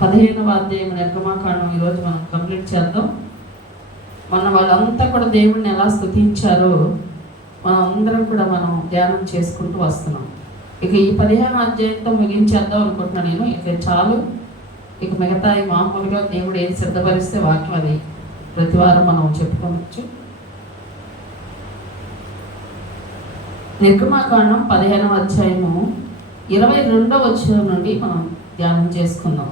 15వ అధ్యాయం నిర్గమాకాండం ఈరోజు మనం కంప్లీట్ చేద్దాం. వాళ్ళంతా కూడా దేవుడిని ఎలా స్తుతించారో మనం అందరం కూడా మనం ధ్యానం చేసుకుంటూ వస్తున్నాం. ఇక ఈ 15వ అధ్యాయంతో ముగించేద్దాం అనుకుంటున్నాను నేను. ఇక చాలు, ఇక మిగతా మామూలుగా దేవుడు ఏది సిద్ధపరిస్తే వాక్యం అది ప్రతి వారం మనం చెప్పుకోవచ్చు. నిర్గమాకాండం 15వ అధ్యాయము 22వ వచనం నుండి మనం ధ్యానం చేసుకుందాం.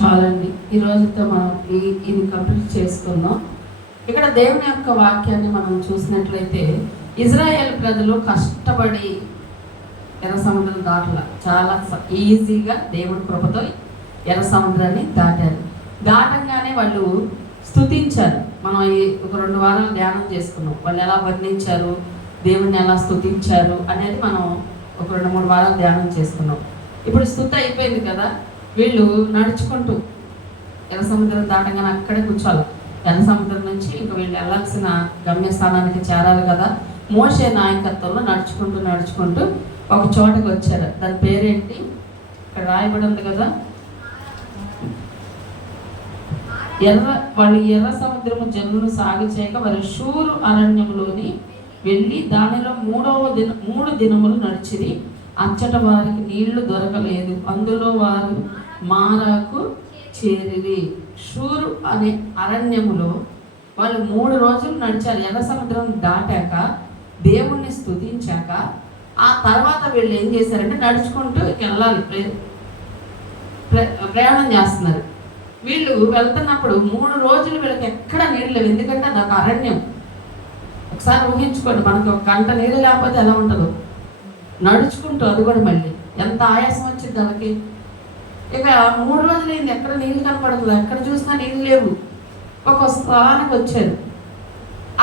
చాలండి, ఈ రోజుతో మనం ఇది కంప్లీట్ చేసుకుందాం. ఇక్కడ దేవుని యొక్క వాక్యాన్ని మనం చూసినట్లయితే ఇజ్రాయేల్ ప్రజలు కష్టపడి ఎర్ర సముద్రం దాటల చాలా ఈజీగా దేవుడి కృపతో ఎర్ర సముద్రాన్ని దాటారు. దాటంగానే వాళ్ళు స్తుతించారు. మనం ఒక 2 వారాలు ధ్యానం చేసుకున్నాం. వాళ్ళు ఎలా వర్ణించారు, దేవుడిని ఎలా స్తుతించారు అనేది మనం ఒక 2-3 వారాలు ధ్యానం చేసుకున్నాం. ఇప్పుడు స్తుతి అయిపోయింది కదా, వీళ్ళు నడుచుకుంటూ ఎర్ర సముద్రం దాటంగానే అక్కడే కూర్చోవాలి. ఎర్ర సముద్రం నుంచి ఇంకా వీళ్ళు వెళ్ళాల్సిన గమ్యస్థానానికి చేరాలి కదా. మోషే నాయకత్వంలో నడుచుకుంటూ ఒక చోటకి వచ్చారు. దాని పేరేంటి, ఇక్కడ రాయబడి ఉంది కదా, వాళ్ళు ఎర్ర సముద్రము జనులను సాగు చేయక వారి షూరు అరణ్యంలోని వెళ్ళి దానిలో 3 దినములు నడిచిరి. అచ్చట వారికి నీళ్లు దొరకలేదు, అందులో వారు మారాకు చేరిరి. షూరు అనే అరణ్యములో వాళ్ళు 3 రోజులు నడిచారు. ఎర్ర సముద్రం దాటాక దేవుణ్ణి స్తుతించాక ఆ తర్వాత వీళ్ళు ఏం చేశారంటే నడుచుకుంటూ వెళ్ళాలి, ప్రయాణం చేస్తున్నారు. వీళ్ళు వెళ్తున్నప్పుడు 3 రోజులు వీళ్ళకి ఎక్కడ నీళ్ళు లేవు, ఎందుకంటే అదొక అరణ్యం. ఒకసారి ఊహించుకోండి, మనకి ఒక గంట నీళ్ళు లేకపోతే ఎలా ఉంటుందో నడుచుకుంటూ, అది కూడా మళ్ళీ ఎంత ఆయాసం వచ్చింది వాళ్ళకి. ఇక 3 రోజులు అయింది, ఎక్కడ నీళ్ళు కనపడదు, ఎక్కడ చూసినా నీళ్ళు లేవు. ఒక స్థలానికి వచ్చారు.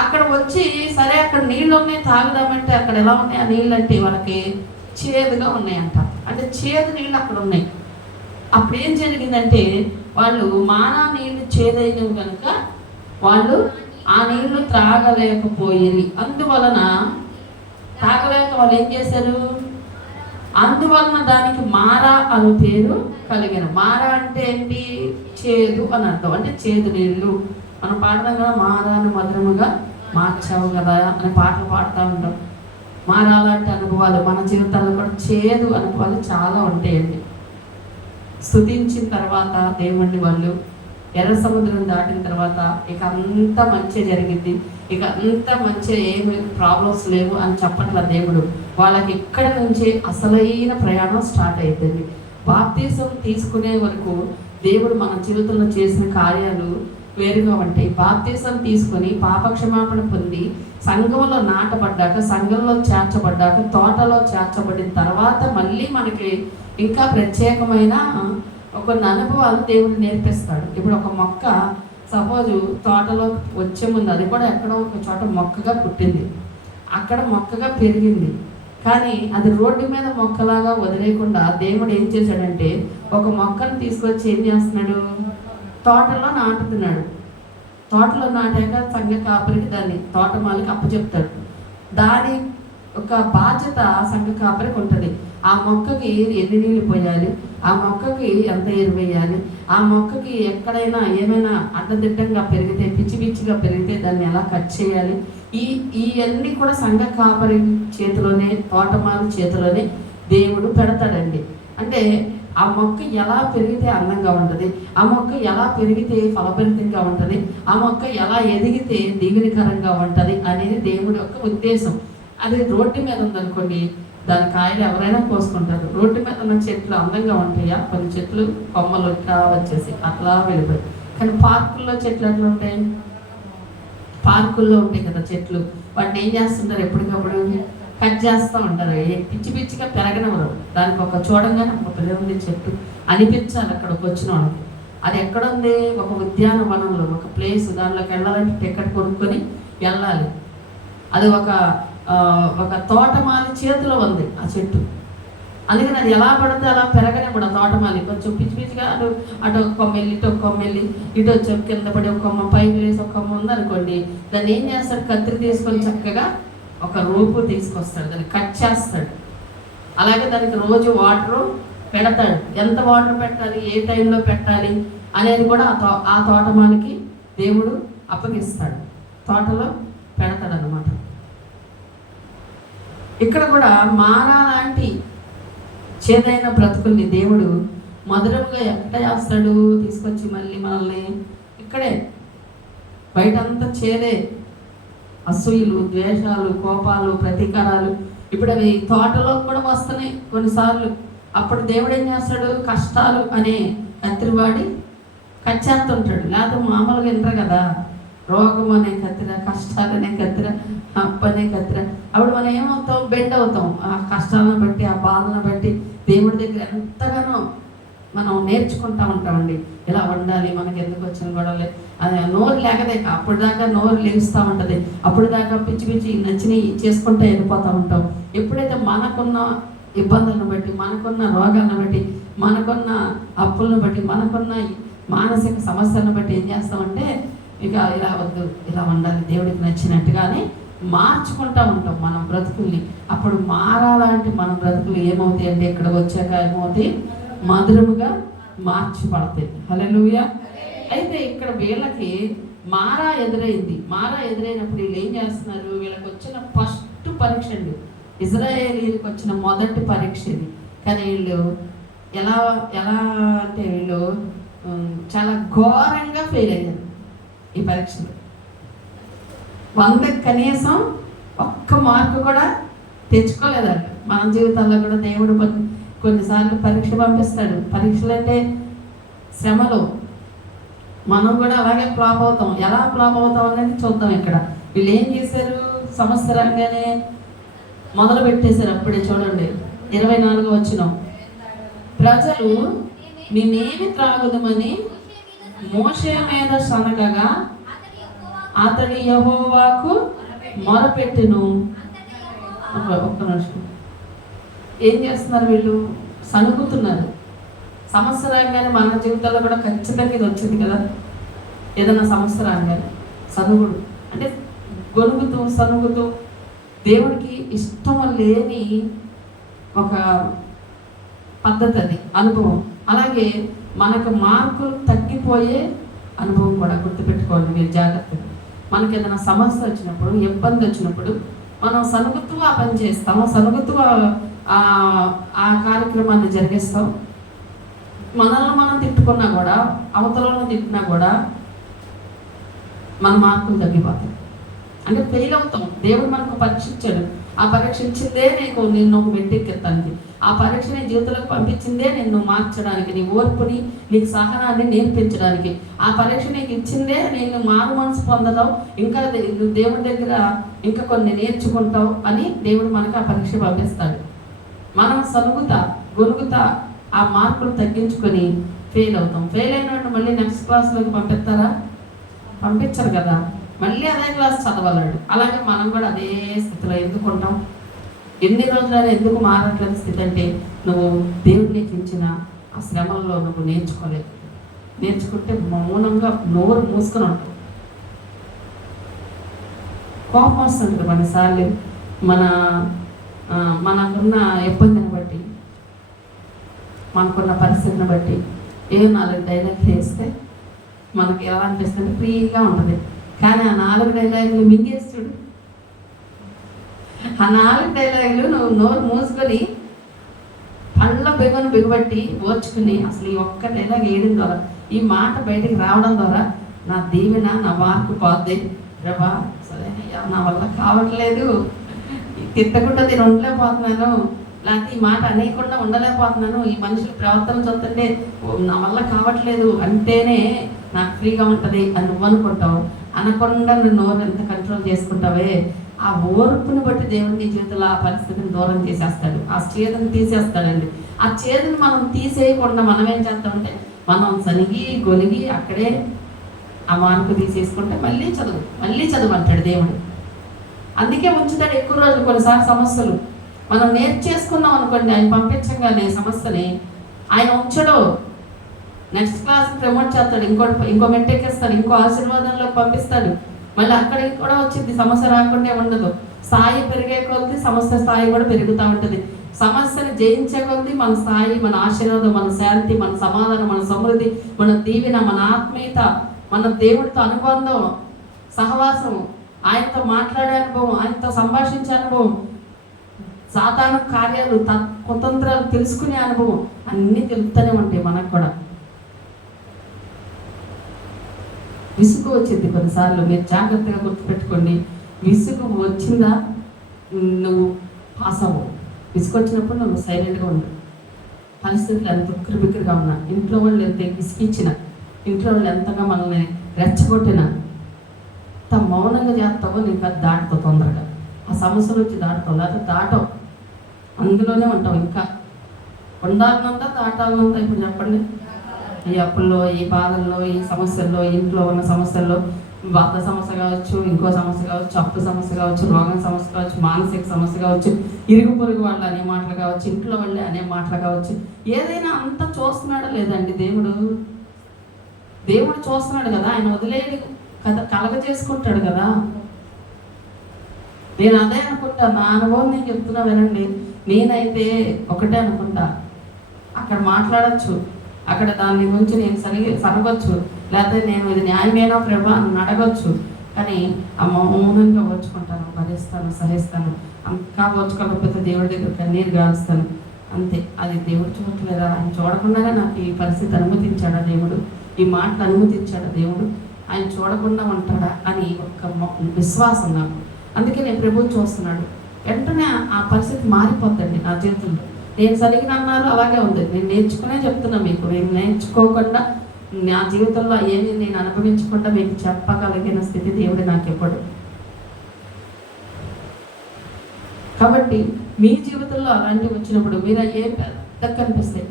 అక్కడ వచ్చి సరే అక్కడ నీళ్ళు ఉన్నాయి తాగుదామంటే అక్కడ ఎలా ఉన్నాయి ఆ నీళ్ళు అంటే వాళ్ళకి చేదుగా ఉన్నాయంట. అంటే చేదు నీళ్ళు అక్కడ ఉన్నాయి. అప్పుడు ఏం జరిగిందంటే వాళ్ళు మానా నీళ్లు చేదైనవి కనుక వాళ్ళు ఆ నీళ్లు త్రాగలేకపోయేది. అందువలన తాగలేక వాళ్ళు ఏం చేశారు, అందువలన దానికి మారా అని పేరు కలిగిన. మారా అంటే ఏంటి, చేదు అని అర్థం. అంటే చేదు నీళ్ళు. మనం పాడతాం కదా, మారాను మధురముగా మార్చావు కదా అని పాటలు పాడుతూ ఉంటాం. మారా లాంటి అనుభవాలు మన జీవితాల్లో కూడా చేదు అనుభవాలు చాలా ఉంటాయండి. స్తుతించిన తర్వాత దేవుణ్ణి వాళ్ళు ఎర్ర సముద్రం దాటిన తర్వాత ఇక అంత మంచి జరిగింది, ఇక అంత మంచి ఏమి ప్రాబ్లమ్స్ లేవు అని చెప్పట్ల దేవుడు. వాళ్ళకి ఇక్కడ నుంచే అసలైన ప్రయాణం స్టార్ట్ అవుతుంది. బాప్తీసం తీసుకునే వరకు దేవుడు మన జీవితంలో చేసిన కార్యాలు వేరుగా ఉంటాయి. బాప్తీసం తీసుకొని పాపక్షమాపణ పొంది సంఘంలో నాటబడ్డాక, సంఘంలో చేర్చబడ్డాక, తోటలో చేర్చబడిన తర్వాత మళ్ళీ మనకి ఇంకా ప్రత్యేకమైన కొన్ని అనుభవాలు దేవుడు నేర్పిస్తాడు. ఇప్పుడు ఒక మొక్క సపోజ్ తోటలో వచ్చే ముందు అది కూడా ఎక్కడో ఒక చోట మొక్కగా పుట్టింది, అక్కడ మొక్కగా పెరిగింది. కానీ అది రోడ్డు మీద మొక్కలాగా వదిలేయకుండా దేవుడు ఏం చేశాడంటే ఒక మొక్కను తీసుకొచ్చి ఏం చేస్తున్నాడు, తోటలో నాటుతున్నాడు. తోటలో నాటాక సంఘ కాపరికి దాన్ని తోటమాలికి అప్పచెప్తాడు. దాని ఒక బాధ్యత సంఘ కాపరికి ఉంటుంది. ఆ మొక్కకి ఎన్ని నీళ్ళు పోయాలి, ఆ మొక్కకి ఎంత ఎరువు వేయాలి, ఆ మొక్కకి ఎక్కడైనా ఏమైనా అడ్డదిడ్డంగా పెరిగితే, పిచ్చి పిచ్చిగా పెరిగితే దాన్ని ఎలా కట్ చేయాలి, ఇవన్నీ కూడా సంఘ కాపరి చేతిలోనే, తోటమాలి చేతిలోనే దేవుడు పెడతాడండి. అంటే ఆ మొక్క ఎలా పెరిగితే అందంగా ఉంటుంది, ఆ మొక్క ఎలా పెరిగితే ఫలభరితంగా ఉంటుంది, ఆ మొక్క ఎలా ఎదిగితే దీవెనకరంగా ఉంటుంది అనేది దేవుడి యొక్క ఉద్దేశం. అది రోడ్డు మీద ఉందనుకోండి, దాని కాయలు ఎవరైనా కోసుకుంటారు. రోడ్డు మీద ఉన్న చెట్లు అందంగా ఉంటాయా? కొన్ని చెట్లు కొమ్మలు ఇట్లా వచ్చేసి అట్లా వెళ్ళిపోయి. కానీ పార్కుల్లో చెట్లు ఎట్లా ఉంటాయి? పార్కుల్లో ఉంటాయి కదా చెట్లు, వాటిని ఏం చేస్తుంటారు? ఎప్పటికప్పుడు కట్ చేస్తూ ఉంటారు. పిచ్చి పిచ్చిగా పెరగనివ్వరు. దానికి ఒక చూడంగానే ఒక పిల్ల ఉంది చెట్టు అనిపించాలి అక్కడికి వచ్చిన వాళ్ళకి. అది ఎక్కడుంది? ఒక ఉద్యానవనంలో, ఒక ప్లేస్. దానిలోకి వెళ్ళాలంటే టికెట్ కొనుక్కొని వెళ్ళాలి. అది ఒక తోటమాలి చేతిలో ఉంది ఆ చెట్టు. అందుకని అది ఎలా పడితే అలా పెరగనివ్వడు. తోటమాలి కొంచెం పిచ్చి పిచ్చిగా అటు ఒక కొమ్మ వెళ్ళి, ఇటు ఒక కొమ్మ వెళ్ళి, ఇటు వచ్చి కింద పడి ఒక కొమ్మ, పైకి వేసి ఒక కొమ్మ ఉందనుకోండి, దాన్ని ఏం చేస్తాడు? కత్తిరి తీసుకొని చక్కగా ఒక రూపు తీసుకొస్తాడు, దాన్ని కట్ చేస్తాడు. అలాగే దానికి రోజు వాటరు పెడతాడు. ఎంత వాటర్ పెట్టాలి, ఏ టైంలో పెట్టాలి అనేది కూడా ఆ తోటమాలికి దేవుడు అప్పగిస్తాడు, తోటలో పెడతాడు అన్నమాట. ఇక్కడ కూడా మారా లాంటి చేదైన బ్రతుకుల్ని దేవుడు మధురముగా ఎక్కడ చేస్తాడు? తీసుకొచ్చి మళ్ళీ మనల్ని ఇక్కడే, బయటంతా చేదే, అసూయలు, ద్వేషాలు, కోపాలు, ప్రతీకారాలు ఇప్పుడు అవి తోటలో కూడా వస్తున్నాయి కొన్నిసార్లు. అప్పుడు దేవుడు ఏం చేస్తాడు? కష్టాలు అనే కత్తిరివాడి కచ్చేస్తుంటాడు. లేకపోతే మామూలుగా వింటారు కదా, రోగం అనే కత్తిర, కష్టాలు అనే కత్తిర, అప్పు అనే కత్తిర. అప్పుడు మనం ఏమవుతాం? బెండ్ అవుతాం. ఆ కష్టాలను బట్టి, ఆ బాధలను బట్టి దేవుడి దగ్గర ఎంతగానో మనం నేర్చుకుంటూ ఉంటామండి. ఇలా ఉండాలి, మనకి ఎందుకు వచ్చిన గొడవలే, అది నోరు లేకదేక అప్పుడు దాకా నోరు లేస్తూ ఉంటుంది. అప్పుడు దాకా పిచ్చి పిచ్చి నచ్చినవి చేసుకుంటూ వెళ్ళిపోతూ ఉంటాం. ఎప్పుడైతే మనకున్న ఇబ్బందులను బట్టి, మనకున్న రోగాలను బట్టి, మనకున్న అప్పులను బట్టి, మనకున్న మానసిక సమస్యలను బట్టి ఏం చేస్తామంటే, ఇక ఇలా వద్దు, ఇలా ఉండాలి, దేవుడికి నచ్చినట్టుగానే మార్చుకుంటూ ఉంటాం మనం బ్రతుకుల్ని. అప్పుడు మారాలంటే మన బ్రతుకులు ఏమవుతాయి అంటే, ఇక్కడ వచ్చాక ఏమవుతాయి? మధురముగా మార్చిపడతాయి. హల్లెలూయా. అయితే ఇక్కడ వీళ్ళకి మారా ఎదురైంది. మారా ఎదురైనప్పుడు వీళ్ళు ఏం చేస్తున్నారు? వీళ్ళకి వచ్చిన ఫస్ట్ పరీక్ష అండి, ఇజ్రాయేలీలకు వచ్చిన మొదటి పరీక్ష ఇది. కానీ వీళ్ళు ఎలా అంటే వీళ్ళు చాలా ఘోరంగా ఫెయిల్ అయ్యారు ఈ పరీక్షలో. 100కి కనీసం ఒక్క మార్కు కూడా తెచ్చుకోలేదండి. మన జీవితాల్లో కూడా దేవుడు కొన్నిసార్లు పరీక్ష పంపిస్తాడు. పరీక్షలు అంటే శ్రమలు. మనం కూడా అలాగే ఫ్లాప్ అవుతాం. ఎలా ఫ్లాప్ అవుతాం అనేది చూద్దాం. ఇక్కడ వీళ్ళు ఏం చేశారు? సంవత్సరంగానే మొదలు పెట్టేశారు. అప్పుడే చూడండి 24 వచనం, ప్రజలు మేమేమి త్రాగుదమని మోషే మీద సనగగా అతడి యెహోవాకు మొరపెట్టెను. ఒక్క నిమిషం. ఏం చేస్తున్నారు వీళ్ళు? సనుగుతున్నారు. సంవత్సరంగానే మన జీవితాల్లో కూడా ఖచ్చితంగా ఇది వచ్చింది కదా, ఏదైనా సంవత్సరంగానే సనుగుడు అంటే గొనుగుతూ సనుగుతూ. దేవుడికి ఇష్టం లేని ఒక పద్ధతి అది, అనుభవం. అలాగే మనకు మార్కులు తగ్గిపోయే అనుభవం కూడా గుర్తుపెట్టుకోవాలి మీరు జాగ్రత్తగా. మనకి ఏదైనా సమస్య వచ్చినప్పుడు, ఇబ్బంది వచ్చినప్పుడు మనం సనుగుతూ ఆ పని చేస్తాం, సనుగుతూ ఆ కార్యక్రమాన్ని జరిగిస్తాం. మనల్ని మనం తిట్టుకున్నా కూడా, అవతలను తిట్టినా కూడా మన మార్కులు తగ్గిపోతాయి. అంటే ఫెయిల్ అవుతాం. దేవుడు మనకు పరీక్ష ఇచ్చాడు. ఆ పరీక్ష ఇచ్చిందే నిన్ను ఒక వెంటెక్కెత్తానికి, ఆ పరీక్ష నీ జీవితంలోకి పంపించిందే నిన్ను మార్చడానికి, నీ ఓర్పుని, నీకు సహనాన్ని నేర్పించడానికి. ఆ పరీక్ష నీకు ఇచ్చిందే నేను మారు మనసు పొందడం, ఇంకా నువ్వు దేవుడి దగ్గర ఇంకా కొన్ని నేర్చుకుంటావు అని దేవుడు మనకు ఆ పరీక్ష పంపిస్తాడు. మనం సనుగుతా గొనుగుతా ఆ మార్కులు తగ్గించుకొని ఫెయిల్ అవుతాం. ఫెయిల్ అయినట్టు మళ్ళీ నెక్స్ట్ క్లాస్లోకి పంపిస్తారా? పంపించరు కదా. మళ్ళీ అదే క్లాస్ చదవాలండి. అలాగే మనం కూడా అదే స్థితిలో ఎందుకు ఉంటాం? ఎన్ని రోజులైనా ఎందుకు మారట్లేదు స్థితి అంటే, నువ్వు దేవుడికి ఇచ్చిన ఆ శ్రమల్లో నువ్వు నేర్చుకోలేదు. నేర్చుకుంటే మౌనంగా నోరు మూసుకొని ఉంటావు. కోపం వస్తుంది కొన్నిసార్లు. మన మనకున్న ఇబ్బందిని బట్టి, మనకున్న పరిస్థితిని బట్టి 4 డైలాగులు వేస్తే మనకి ఎలా అనిపిస్తుంది, ఫ్రీగా ఉంటుంది. కానీ ఆ 4 డైలాగులు మింగేస్తుడు. ఆ 4 డైలాగులు నువ్వు నోరు మూసుకొని పళ్ళ బిగను బిగబట్టి ఓర్చుకుని అసలు ఈ ఒక్క డైలాగ్ వేయడం ద్వారా, ఈ మాట బయటికి రావడం ద్వారా నా దీవెన, నా మార్పు పోద్ది. ప్రభా సరే నా వల్ల కావట్లేదు, తిట్టకుండా నేను ఉండలేకపోతున్నాను, లేకపోతే ఈ మాట అనేకుండా ఉండలేకపోతున్నాను, ఈ మనుషుల ప్రవర్తన చూస్తుంటే నా వల్ల కావట్లేదు అంటేనే నాకు ఫ్రీగా ఉంటుంది అని నువ్వు అనుకుంటావు. అనకుండా నువ్వు నోరు ఎంత కంట్రోల్ చేసుకుంటావే, ఆ ఓర్పుని బట్టి దేవుడు నీ జీవితంలో ఆ పరిస్థితిని దూరం చేసేస్తాడు, ఆ చేదుని తీసేస్తాడండి. ఆ చేదుని మనం తీసేయకుండా మనం ఏం చేస్తామంటే మనం సనిగి గొలిగి అక్కడే ఆ మార్పు తీసేసుకుంటే మళ్ళీ చదువు అంటాడు దేవుడు. అందుకే ఉంచుతాడు ఎక్కువ రోజులు. కొన్నిసార్లు సమస్యలు మనం నేర్చేసుకున్నాం అనుకోండి, ఆయన పంపించగానే సమస్యని ఆయన ఉంచడు. నెక్స్ట్ క్లాస్ ప్రమోట్ చేస్తాడు, ఇంకో మెట్టెక్కిస్తాడు, ఇంకో ఆశీర్వాదంలో పంపిస్తాడు. మళ్ళీ అక్కడికి కూడా వచ్చింది, సమస్య రాకుండా ఉండదు. స్థాయి పెరిగే కొద్ది సమస్య స్థాయి కూడా పెరుగుతూ ఉంటుంది. సమస్యను జయించే కొద్ది మన స్థాయి, మన ఆశీర్వాదం, మన శాంతి, మన సమాధానం, మన సమృద్ధి, మన దీవెన, మన ఆత్మీయత, మన దేవుడితో అనుబంధం, సహవాసం, ఆయనతో మాట్లాడే అనుభవం, ఆయనతో సంభాషించే అనుభవం, సాధారణ కార్యాలు, కుతంత్రాలు తెలుసుకునే అనుభవం అన్నీ తెలుస్తూనే ఉంటాయి మనకు కూడా. విసుగు వచ్చింది కొన్నిసార్లు, మీరు జాగ్రత్తగా గుర్తుపెట్టుకోండి. విసుగు వచ్చిందా నువ్వు పాస్ అవ్వవు. విసుగు వచ్చినప్పుడు నువ్వు సైలెంట్గా ఉండు. పరిస్థితులు ఎంత ఉక్కిరిబిక్కిరిగా ఉన్నా, ఇంట్లో వాళ్ళు ఎంత విసిగిచ్చినా, ఇంట్లో వాళ్ళు ఎంతగా మనల్ని రెచ్చగొట్టినా, ఎంత మౌనంగా చేస్తావో నీకు అది దాటుతావు తొందరగా. ఆ సమస్యలు వచ్చి దాటుతావు, లేకపోతే దాటవు, అందులోనే ఉంటావు. ఇంకా ఉండాలనంతా దాటాలనంతా. ఇప్పుడు చెప్పండి, ఈ అప్పుల్లో, ఈ బాధల్లో, ఈ సమస్యల్లో, ఇంట్లో ఉన్న సమస్యల్లో, భర్త సమస్య కావచ్చు, ఇంకో సమస్య కావచ్చు, అప్పు సమస్య కావచ్చు, రోగం సమస్య కావచ్చు, మానసిక సమస్య కావచ్చు, ఇరుగు పొరుగు వాళ్ళు అనే మాటలు కావచ్చు, ఇంట్లో వాళ్ళే అనే మాటలు కావచ్చు, ఏదైనా అంతా చూస్తున్నాడా లేదండి దేవుడు. దేవుడు చూస్తున్నాడు కదా, ఆయన వదిలేడు కదా, కలగ చేసుకుంటాడు కదా. నేను అదే అనుకుంటా, నా అనుభవం నేను చెప్తున్నా వినండి. నేనైతే ఒకటే అనుకుంటా, అక్కడ మాట్లాడచ్చు, అక్కడ దాని గురించి నేను సరగొచ్చు, లేకపోతే నేను ఇది న్యాయమేనా ప్రభా అని అడగొచ్చు. కానీ ఆ మౌనంగా ఓర్చుకుంటాను, భరిస్తాను, సహిస్తాను. ఇంకా ఓర్చుకోకపోతే దేవుడి దగ్గర కన్నీరు గాలుస్తాను, అంతే. అది దేవుడు చూడట్లేదా? ఆయన చూడకుండానే నాకు ఈ పరిస్థితి అనుమతించాడా దేవుడు, ఈ మాటలు అనుమతించాడా దేవుడు? ఆయన చూడకుండా ఉంటాడా అని ఒక విశ్వాసం నాకు. అందుకే నేను ప్రభువు చూస్తున్నాడు. వెంటనే ఆ పరిస్థితి మారిపోద్దండి నా జీవితంలో. నేను సరిగ్గా అన్నారు అలాగే ఉంది. నేను నేర్చుకునే చెప్తున్నా మీకు. నేను నేర్చుకోకుండా నా జీవితంలో ఏమి నేను అనుభవించకుండా మీకు చెప్పగలిగిన స్థితి దేవుడు నాకు ఎప్పుడు. కాబట్టి మీ జీవితంలో అలాంటివి వచ్చినప్పుడు మీరు ఏం పెద్ద కనిపిస్తాయి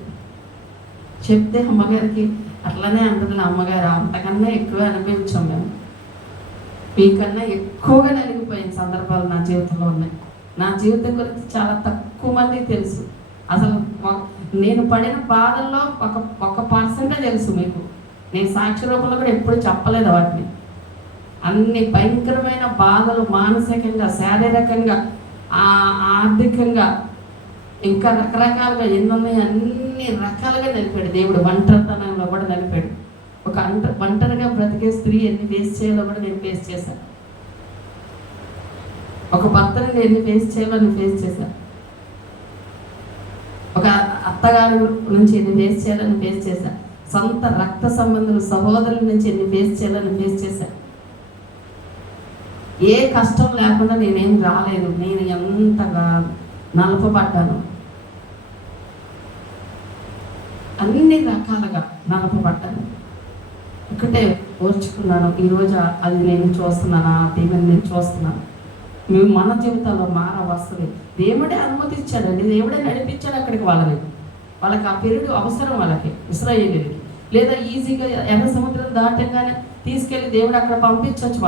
చెప్తే అమ్మగారికి అట్లనే అంటుంది అమ్మగారు, అంతకన్నా ఎక్కువ అనుభవించాం మేము, మీకన్నా ఎక్కువగా నలిగిపోయిన సందర్భాలు నా జీవితంలో ఉన్నాయి. నా జీవితం గురించి చాలా తక్కువ మందికి తెలుసు. అసలు నేను పడిన బాధల్లో ఒక పర్సెంటే తెలుసు మీకు. నేను సాక్షి రూపంలో కూడా ఎప్పుడు చెప్పలేదు వాటిని. అన్ని భయంకరమైన బాధలు, మానసికంగా, శారీరకంగా, ఆర్థికంగా, ఇంకా రకరకాలుగా ఎన్నున్నాయి, అన్ని రకాలుగా నలిపాడు దేవుడు. ఒంటరితనంలో కూడా నలిపాడు. ఒక ఒంటరిగా బ్రతికే స్త్రీ ఎన్ని ఫేస్ చేయాలో కూడా నేను ఫేస్ చేశాను. ఒక భర్తని ఎన్ని ఫేస్ చేయాలో నేను ఫేస్ చేశాను. ఒక అత్తగారు నుంచి ఎన్ని ఫేస్ చేయాలని ఫేస్ చేశాను. సొంత రక్త సంబంధులు, సహోదరుల నుంచి ఎన్ని ఫేస్ చేయాలని ఫేస్ చేశాను. ఏ కష్టం లేకుండా నేనేం రాలేదు. నేను ఎంతగా నలపబడ్డాను, అన్ని రకాలుగా నలపబడ్డాను. ఒకటే ఓర్చుకున్నాను. ఈరోజు అది నేను చూస్తున్నాను, ఆ దేవుని నేను చూస్తున్నాను. మేము మన జీవితంలో వస్తుంది. దేవుడే అనుమతించాడండి, దేవుడే నడిపించాడు అక్కడికి. వాళ్ళకి ఆ పీరియడ్ అవసరం, వాళ్ళకి ఇశ్రాయేలీయులకి. లేదా ఈజీగా ఎర్ర సముద్రం దాటంగానే తీసుకెళ్ళి దేవుడు అక్కడ పంపించవచ్చు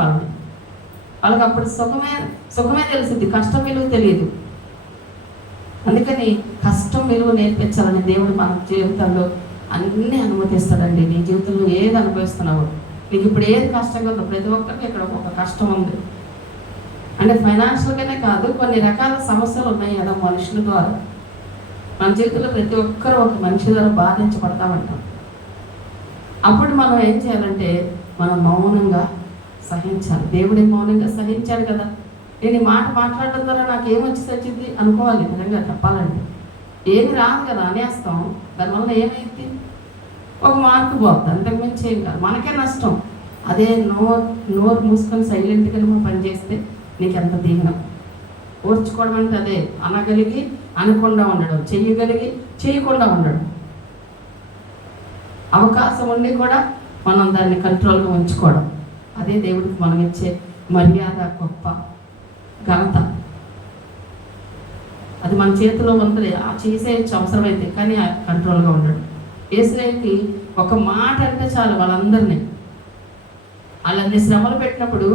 వాళ్ళకి అప్పుడు సుఖమే తెలుస్తుంది, కష్టం విలువ తెలియదు. అందుకని కష్టం విలువ నేర్పించాలని దేవుడు మన జీవితంలో అన్నీ అనుమతిస్తాడండి. నీ జీవితంలో ఏది అనుభవిస్తున్నావు, నీకు ఇప్పుడు ఏది కష్టంగా ఉందో, ప్రతి ఒక్కరికి ఇక్కడ ఒక కష్టం ఉంది. అంటే ఫైనాన్షియల్గానే కాదు, కొన్ని రకాల సమస్యలు ఉన్నాయి కదా మనుషుల ద్వారా. మన జీవితంలో ప్రతి ఒక్కరూ ఒక మనిషి ద్వారా బాధించబడతామంటాం. అప్పుడు మనం ఏం చేయాలంటే మనం మౌనంగా సహించాలి. దేవుడే మౌనంగా సహించాడు కదా. నేను ఈ మాట మాట్లాడడం ద్వారా నాకు ఏమొచ్చి వచ్చింది అనుకోవాలి. నిజంగా చెప్పాలంటే ఏమి రాదు కదా, అనేస్తాం. దానివల్ల ఏమైంది? ఒక మార్కు పోతుంది, అంతకుమించి ఏం కాదు, మనకే నష్టం. అదే నోరు మూసుకొని సైలెంట్గా మనం పనిచేస్తే నీకు ఎంత దీవెన. ఓర్చుకోవడం అంటే అదే, అనగలిగి అనకుండా ఉండడం, చెయ్యగలిగి చేయకుండా ఉండడం. అవకాశం ఉండి కూడా మనం దాన్ని కంట్రోల్గా ఉంచుకోవడం, అదే దేవుడికి మనం ఇచ్చే మర్యాద, గొప్ప ఘనత. అది మన చేతిలో ఉంటుంది, ఆ చేసేయచ్చు అవసరమైతే, కానీ కంట్రోల్గా ఉండడం. యేసయ్యకి ఒక మాట అంటే చాలు వాళ్ళందరినీ. వాళ్ళని శ్రమలు పెట్టినప్పుడు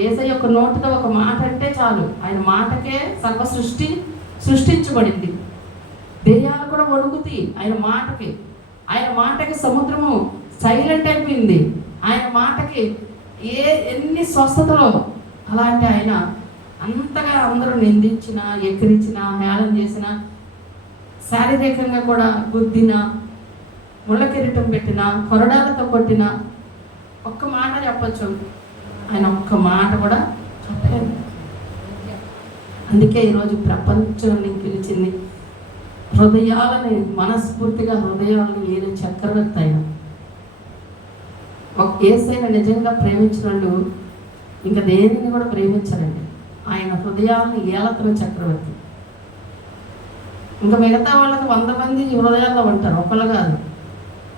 యేసయ్య ఒక నోటితో ఒక మాట అంటే చాలు, ఆయన మాటకే సర్వ సృష్టించబడింది. దెయ్యాలు కూడా వణుకుతాయి ఆయన మాటకి. ఆయన మాటకి సముద్రము సైలెంట్ అయిపోయింది. ఆయన మాటకి ఎన్ని స్వస్థతలో. అలాంటి ఆయన అంతగా అందరూ నిందించిన, ఎక్కిరించిన, హేళన చేసిన, శారీరకంగా కూడా గుద్దిన, ముళ్ళ కిరీటం పెట్టిన, కొరడాలతో కొట్టిన, ఒక్క మాట చెప్పచ్చు, ఆయన ఒక్క మాట కూడా చెప్పలేదు. అందుకే ఈరోజు ప్రపంచాన్ని పిలిచింది హృదయాలని, మనస్ఫూర్తిగా హృదయాలను ఏదో చక్రవర్తి ఆయన. ఒక యేసయ్యను నిజంగా ప్రేమించిన వాళ్ళు ఇంకా దేనిని కూడా ప్రేమించరండి. ఆయన హృదయాలను ఏలతున్న చక్రవర్తి. ఇంకా మిగతా వాళ్ళకి 100 మంది హృదయాల్లో ఉంటారు, ఒకళ్ళు కాదు,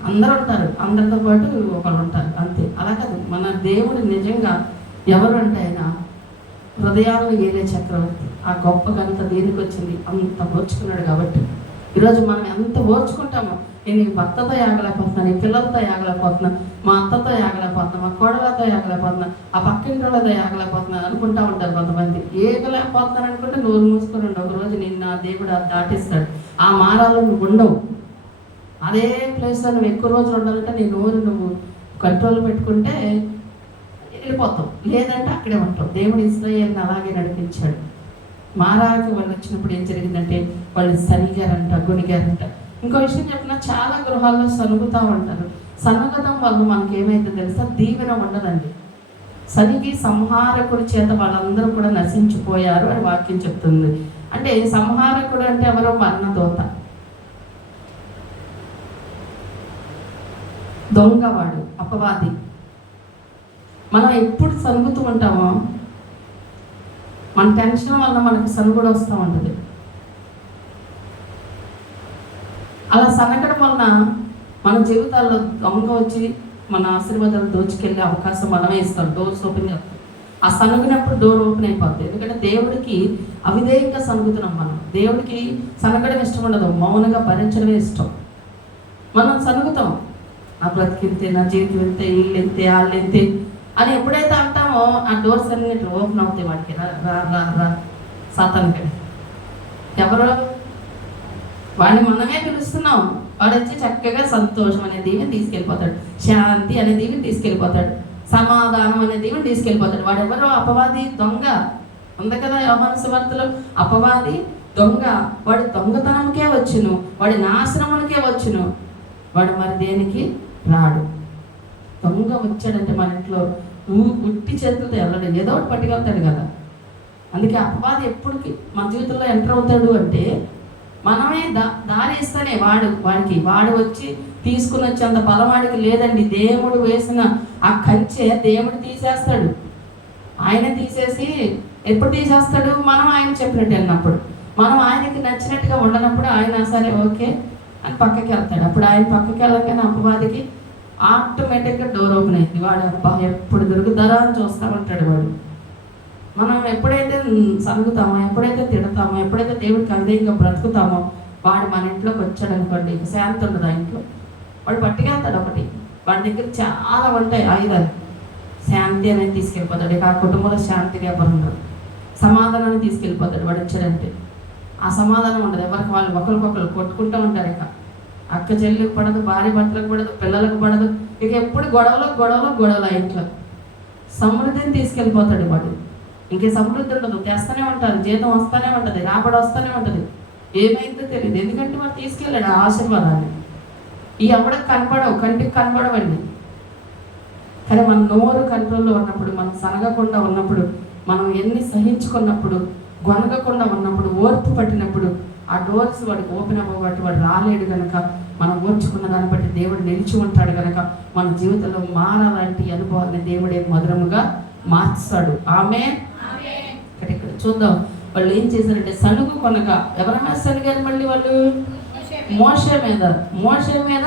అందరూ ఉంటారు. అందరితో పాటు ఒకళ్ళు ఉంటారు, అంతే. అలా కాదు, మన దేవుడు నిజంగా ఎవరు అంటే ఆయన హృదయాలను ఏలే చక్రవర్తి. ఆ గొప్ప ఘనత దేనికి వచ్చింది? అంత ఓర్చుకున్నాడు కాబట్టి. ఈరోజు మనం ఎంత ఓర్చుకుంటామో. నేను ఈ భర్తతో యాగలేకపోతున్నాను, ఈ పిల్లలతో యాగలేకపోతున్నాను, మా అత్తతో యాగలేకపోతున్నాను, మా కోడలతో యాగలేకపోతున్నాను, ఆ పక్కింటితో యాగలేకపోతున్నాను అనుకుంటా ఉంటారు కొంతమంది. ఏగలేకపోతున్నాను అనుకుంటే నోరు మూసుకొని ఉండు. ఒకరోజు నేను నా దేవుడు అది దాటిస్తాడు. ఆ మారాలు నువ్వు ఉండవు. అదే ప్లేస్లో నువ్వు ఎక్కువ రోజులు ఉండాలంటే నీ నోరు నువ్వు కంట్రోల్ పెట్టుకుంటే వెళ్ళిపోతావు, లేదంటే అక్కడే ఉంటావు. దేవుడు ఇశ్రాయేలుని అలాగే నడిపించాడు. మారాకి వాళ్ళు వచ్చినప్పుడు ఏం జరిగిందంటే వాళ్ళు సరిగారంట, గుణిగారంట. ఇంకో విషయం చెప్పినా, చాలా గృహాల్లో సనుగుతూ ఉంటారు. సనుగతం వల్ల మనకి ఏమైతే తెలుసా? దీవెన ఉండదండి. సనిగి సంహారకుడి చేత వాళ్ళందరూ కూడా నశించిపోయారు అని వాక్యం చెప్తుంది. అంటే సంహారకుడు అంటే ఎవరో? మరణదోత, దొంగవాడు, అపవాది. మనం ఎప్పుడు సనుగుతూ ఉంటామో మన టెన్షన్ వల్ల మనకు సనుగుడు వస్తూ ఉంటుంది. అలా సనగడం వలన మన జీవితాల్లో దొంగ వచ్చి మన ఆశీర్వాదాలు దోచుకెళ్ళే అవకాశం మనమే ఇస్తాం. డోర్స్ ఓపెన్ చేస్తాం. ఆ సనుగినప్పుడు డోర్ ఓపెన్ అయిపోతుంది. ఎందుకంటే దేవుడికి అవిధేయంగా సనుగుతున్నాం మనం. దేవుడికి సనగడం ఇష్టం ఉండదు, మౌనంగా భరించడమే ఇష్టం. మనం సనుగుతాం, నా బ్రతికింతే, నా జీవితం ఇంతే, వీళ్ళు ఇంతే, వాళ్ళు ఇంతే అని ఎప్పుడైతే అంటామో ఆ డోర్స్ అన్ని ఓపెన్ అవుతాయి వాడికి. రా రా రా సాతానికి. ఎవరో వాడిని మనమే పిలుస్తున్నాం. వాడు వచ్చి చక్కగా సంతోషం అనే దీవెని తీసుకెళ్ళిపోతాడు, శాంతి అనే దీవెని తీసుకెళ్ళిపోతాడు, సమాధానం అనే దీవెని తీసుకెళ్ళిపోతాడు. వాడు ఎవరో? అపవాది, దొంగ. ఉంది కదా యోహాను సువార్తలో, అపవాది దొంగ. వాడు దొంగతనంకే వచ్చును, వాడి నాశనమునికే వచ్చును, వాడు మరి దేనికి రాడు. దొంగ వచ్చాడంటే మన ఇంట్లో ఉట్టి చేతులతో వెళ్ళడు, ఏదో ఒకటి పట్టుకెళ్తాడు కదా. అందుకే అపవాది ఎప్పటికి మన జీవితంలో ఎంటర్ అవుతాడు అంటే మనమే దారి ఇస్తేనే వాడు వచ్చి తీసుకుని వచ్చేంత బలవాడికి లేదండి. దేవుడు వేసిన ఆ కంచె దేవుడు తీసేస్తాడు. ఆయన తీసేసి ఎప్పుడు తీసేస్తాడు? మనం ఆయన చెప్పినట్టు వెళ్ళినప్పుడు, మనం ఆయనకి నచ్చినట్టుగా ఉండనప్పుడు ఆయన సరే ఓకే అని పక్కకి వెళ్తాడు. అప్పుడు ఆయన పక్కకి వెళ్ళగానే అపవాదికి ఆటోమేటిక్గా డోర్ ఓపెన్ అయింది. వాడు అబ్బా ఎప్పుడు దొరుకుతారా అని చూస్తూ ఉంటాడు వాడు. మనం ఎప్పుడైతే సనుగుతామో, ఎప్పుడైతే తిడతామో, ఎప్పుడైతే దేవుడికి అవిధేయంగా బ్రతుకుతామో వాడు మన ఇంట్లోకి వచ్చాడు అనుకోండి, ఇక శాంతి ఉండదు ఆ ఇంట్లో. వాడు పట్టుకెళ్తాడు ఒకటి, వాడి దగ్గర చాలా ఉంటాయి ఆయుధాలు. శాంతి అనేది తీసుకెళ్ళిపోతాడు. ఇక ఆ కుటుంబంలో శాంతిగా ఎవరు ఉండరు. సమాధానాన్ని తీసుకెళ్ళిపోతాడు వాడు వచ్చాడంటే. ఆ సమాధానం ఉండదు, ఎవరికి వాళ్ళు ఒకరికొకరు కొట్టుకుంటూ ఉంటారు. ఇక అక్క చెల్లికి పడదు, భార్య భర్తలకు పడదు, పిల్లలకు పడదు. ఇక ఎప్పుడు గొడవలు ఆ ఇంట్లో. సమృద్ధిని తీసుకెళ్ళిపోతాడు వాడు. ఇంకే సమృద్ధి ఉండదు. తెస్తూనే ఉంటారు, జీతం వస్తూనే ఉంటుంది, రాబడి వస్తూనే ఉంటుంది. ఏమైందో తెలియదు, ఎందుకంటే వాడు తీసుకెళ్ళాడు ఆ ఆశీర్వాదాన్ని. ఈ అమ్మడికి కనపడవు, కంటికి కనపడవండి. కానీ మన నోరు కంట్రోల్లో ఉన్నప్పుడు, మనం సనగకుండా ఉన్నప్పుడు, మనం ఎన్ని సహించుకున్నప్పుడు, గొనగకుండా ఉన్నప్పుడు, ఓర్పు పట్టినప్పుడు ఆ డోర్స్ వాడికి ఓపెన్ అవ్వబట్టి వాడు రాలేడు కనుక, మనం ఓర్చుకున్న దాన్ని బట్టి దేవుడు నిలిచి ఉంటాడు కనుక మన జీవితంలో మారాలంటి అనుభవాన్ని దేవుడే మధురముగా మార్చాడు. ఆమేన్. ఇక్కడ చూద్దాం, వాళ్ళు ఏం చేశారంటే సనుగు కొనగా, ఎవరైనా సనుగారు మళ్ళీ వాళ్ళు మోషే మీద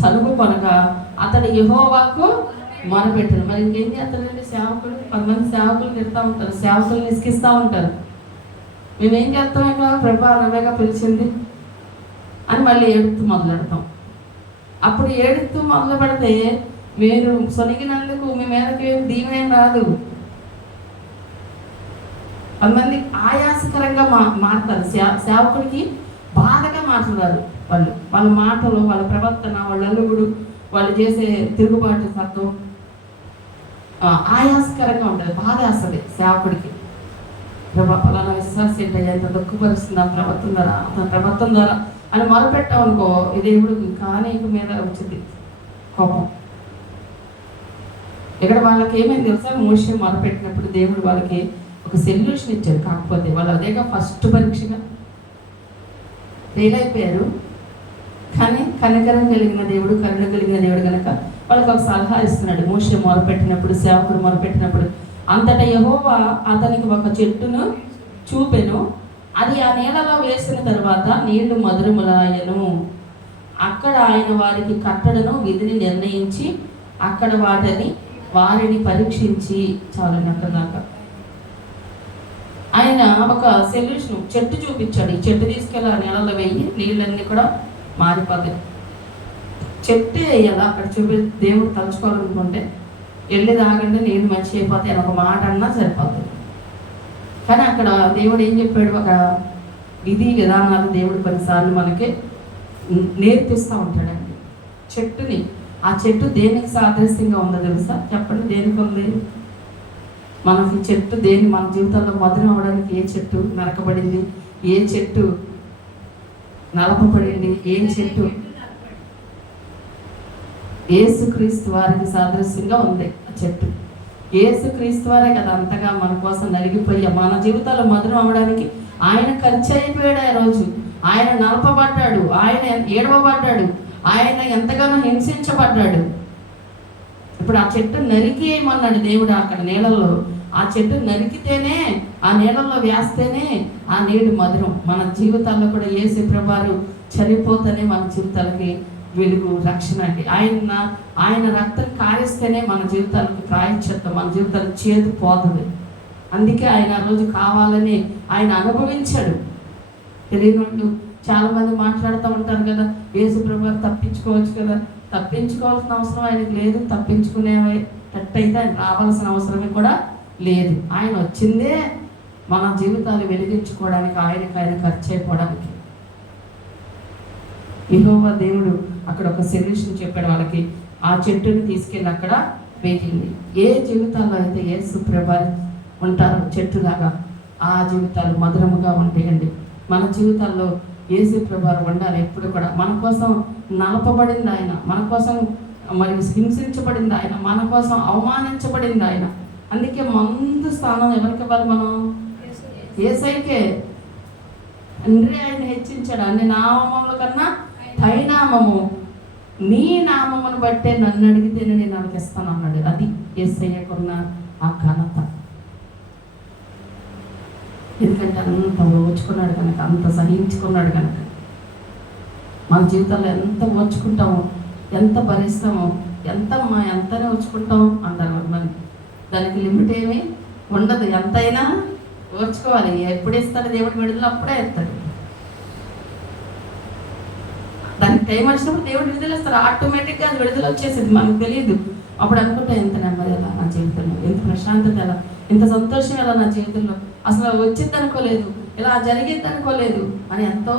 సనుగు కొనగా అతడు యెహోవాకు మొరపెట్టాడు. మరి ఇంకేం చేస్తారంటే సేవకుడు, 10 మంది సేవకులు తిడతా ఉంటారు, సేవకులు నిస్కిస్తూ ఉంటారు. మేమేం చేస్తాం, ఇక్కడ ప్రభా నవేగా పిలిచింది అని మళ్ళీ ఏడుతూ మొదలెడతాం. అప్పుడు ఏడుతూ మొదలు పెడితే మీరు సొనిగినందుకు మీ మీదకి దీవేం రాదు. 10 మంది ఆయాసకరంగా మారుతారు, సేవకుడికి బాధగా మాట్లాడారు. వాళ్ళ మాటలు, వాళ్ళ ప్రవర్తన, వాళ్ళ అలుగుడు, వాళ్ళు చేసే తిరుగుబాటు తత్వం ఆయాసకరంగా ఉంటుంది, బాధ వేస్తుంది సేవకుడికి. ప్రభా పలానా విశ్వాసం ఏంటయ్యా ఎంత దుఃఖపరుస్తుంది ఆ ప్రవర్తన ద్వారా అని మొరపెట్టామనుకో, ఈ దేవుడు కానీ మీద వచ్చింది కోపం. ఇక్కడ వాళ్ళకి ఏమైంది తెలుసా, మోషే మొరపెట్టినప్పుడు దేవుడు వాళ్ళకి ఒక సొల్యూషన్ ఇచ్చారు. కాకపోతే వాళ్ళు అదేగా ఫస్ట్ పరీక్షగా ఫెయిల్ అయిపోయారు. కానీ కనికరం కలిగిన దేవుడు, కరుణ కలిగిన దేవుడు కనుక వాళ్ళకి ఒక సలహా ఇస్తున్నాడు. మోషే మొరపెట్టినప్పుడు, సేవకుడు మొరపెట్టినప్పుడు అంతటా యెహోవా అతనికి ఒక చెట్టును చూపెను. అది ఆ నీళ్ళలో వేసిన తర్వాత నీళ్లు మధురములాయను. అక్కడ ఆయన వారికి కట్టడను విధిని నిర్ణయించి అక్కడ వారిని పరీక్షించి, చాలని అక్కడ దాకా ఆయన ఒక సొల్యూషన్, చెట్టు చూపించాడు. ఈ చెట్టు తీసుకెళ్ళి ఆ నీళ్ళలో వేయి, నీళ్ళన్నీ కూడా మారిపోతాయి. చెట్టు వేయాలా అక్కడ దేవుడు తలుచుకోవాలనుకుంటే వెళ్ళి తాగండి నీళ్ళు మంచి అయిపోతాయి అని ఒక మాట అన్నా సరిపోతుంది. కానీ అక్కడ దేవుడు ఏం చెప్పాడు, ఒక విధి విధానాలు దేవుడు కొన్నిసార్లు మనకి నేర్పిస్తూ ఉంటాడండి. చెట్టుని, ఆ చెట్టు దేనికి సాదృశ్యంగా ఉందో తెలుసా? చెప్పండి, దేనికి ఉంది? మనకి చెట్టు దేని, మన జీవితంలో మధురం అవ్వడానికి ఏ చెట్టు నరకబడింది, ఏ చెట్టు నలపబడింది, ఏ చెట్టు యేసుక్రీస్తు వారికి సాదృశ్యంగా ఉంది ఆ చెట్టు. యేసుక్రీస్తు వారే కదా అంతగా మన కోసం నలిగిపోయి మన జీవితాల్లో మధురం అవ్వడానికి ఆయన ఖర్చు అయిపోయాడు. ఆ రోజు ఆయన నలపబడ్డాడు, ఆయన ఏడవబడ్డాడు, ఆయన ఎంతగానో హింసించబడ్డాడు. ఇప్పుడు ఆ చెట్టు నరికి వేయమన్నాడు దేవుడు అక్కడ నీళ్ళల్లో. ఆ చెట్టు నరికితేనే, ఆ నీళ్ళల్లో వేస్తేనే ఆ నీళ్ళు మధురం. మన జీవితాల్లో కూడా యేసు ప్రభువారు చనిపోతేనే మన జీవితాలకి వెలుగు, రక్షణ అండి. ఆయన రక్తం కారిస్తేనే మన జీవితాలకు ప్రాయశ్చిత్తం, మన జీవితాలకు చేదు పోతుంది. అందుకే ఆయన ఆ రోజు కావాలని ఆయన అనుభవించాడు. తెలియని వాళ్ళు చాలామంది మాట్లాడుతూ ఉంటారు కదా, యేసు ప్రభువారు తప్పించుకోవచ్చు కదా. తప్పించుకోవాల్సిన అవసరం ఆయనకు లేదు, తప్పించుకునేటట్టయితే ఆయన రావాల్సిన అవసరమే కూడా లేదు. ఆయన వచ్చిందే మన జీవితాలు వెలిగించుకోవడానికి, ఆయన ఖర్చు అయిపోవడానికి. యెహోవా దేవుడు అక్కడ ఒక సొల్యూషన్ చెప్పాడు వాళ్ళకి. ఆ చెట్టుని తీసుకెళ్ళి అక్కడ వేయింది. ఏ జీవితాల్లో అయితే యేసు ప్రభువారు ఉంటారో చెట్టులాగా, ఆ జీవితాలు మధురముగా ఉంటాయండి. మన జీవితాల్లో యేసు ప్రభువారు ఉండాలి ఎప్పుడు కూడా. మన కోసం నలపబడింది ఆయన, మన కోసం మరి హింసించబడింది ఆయన, మన కోసం అవమానించబడింది ఆయన. అందుకే ముందు స్థానం ఎవరికి ఇవ్వాలి? మనం యేసయ్యకే. తండ్రి ఆయన హెచ్చించాడు, అన్ని నామముల కన్నా పైనామము నీ నామమును బట్టే నన్ను అడిగితేనే నేను వాళ్ళకి ఇస్తాను అన్నాడు. అది యేసయ్యకున్న ఆ ఘనత. ఎందుకంటే అంత ఓర్చుకున్నాడు కనుక, అంత సహించుకున్నాడు కనుక. మన జీవితంలో ఎంత ఓర్చుకుంటామో, ఎంత భరిస్తామో, ఎంతనే ఓర్చుకుంటాం అంటారు మరి. దానికి లిమిట్ ఏమీ ఉండదు, ఎంతైనా ఓర్చుకోవాలి. ఎప్పుడు ఇస్తాడు దేవుడు విడుదల, అప్పుడే ఇస్తాడు. దానికి టైం వచ్చినప్పుడు దేవుడు విడుదల ఇస్తారు, ఆటోమేటిక్గా అది విడుదల వచ్చేసింది, మనకు తెలియదు. అప్పుడు అనుకుంటా ఎంత నెమ్మది ఎలా నా జీవితంలో, ఎంత ప్రశాంతత ఎలా, ఎంత సంతోషం ఎలా నా జీవితంలో, అసలు వచ్చింది అనుకోలేదు, ఇలా జరిగింది అనుకోలేదు అని ఎంతో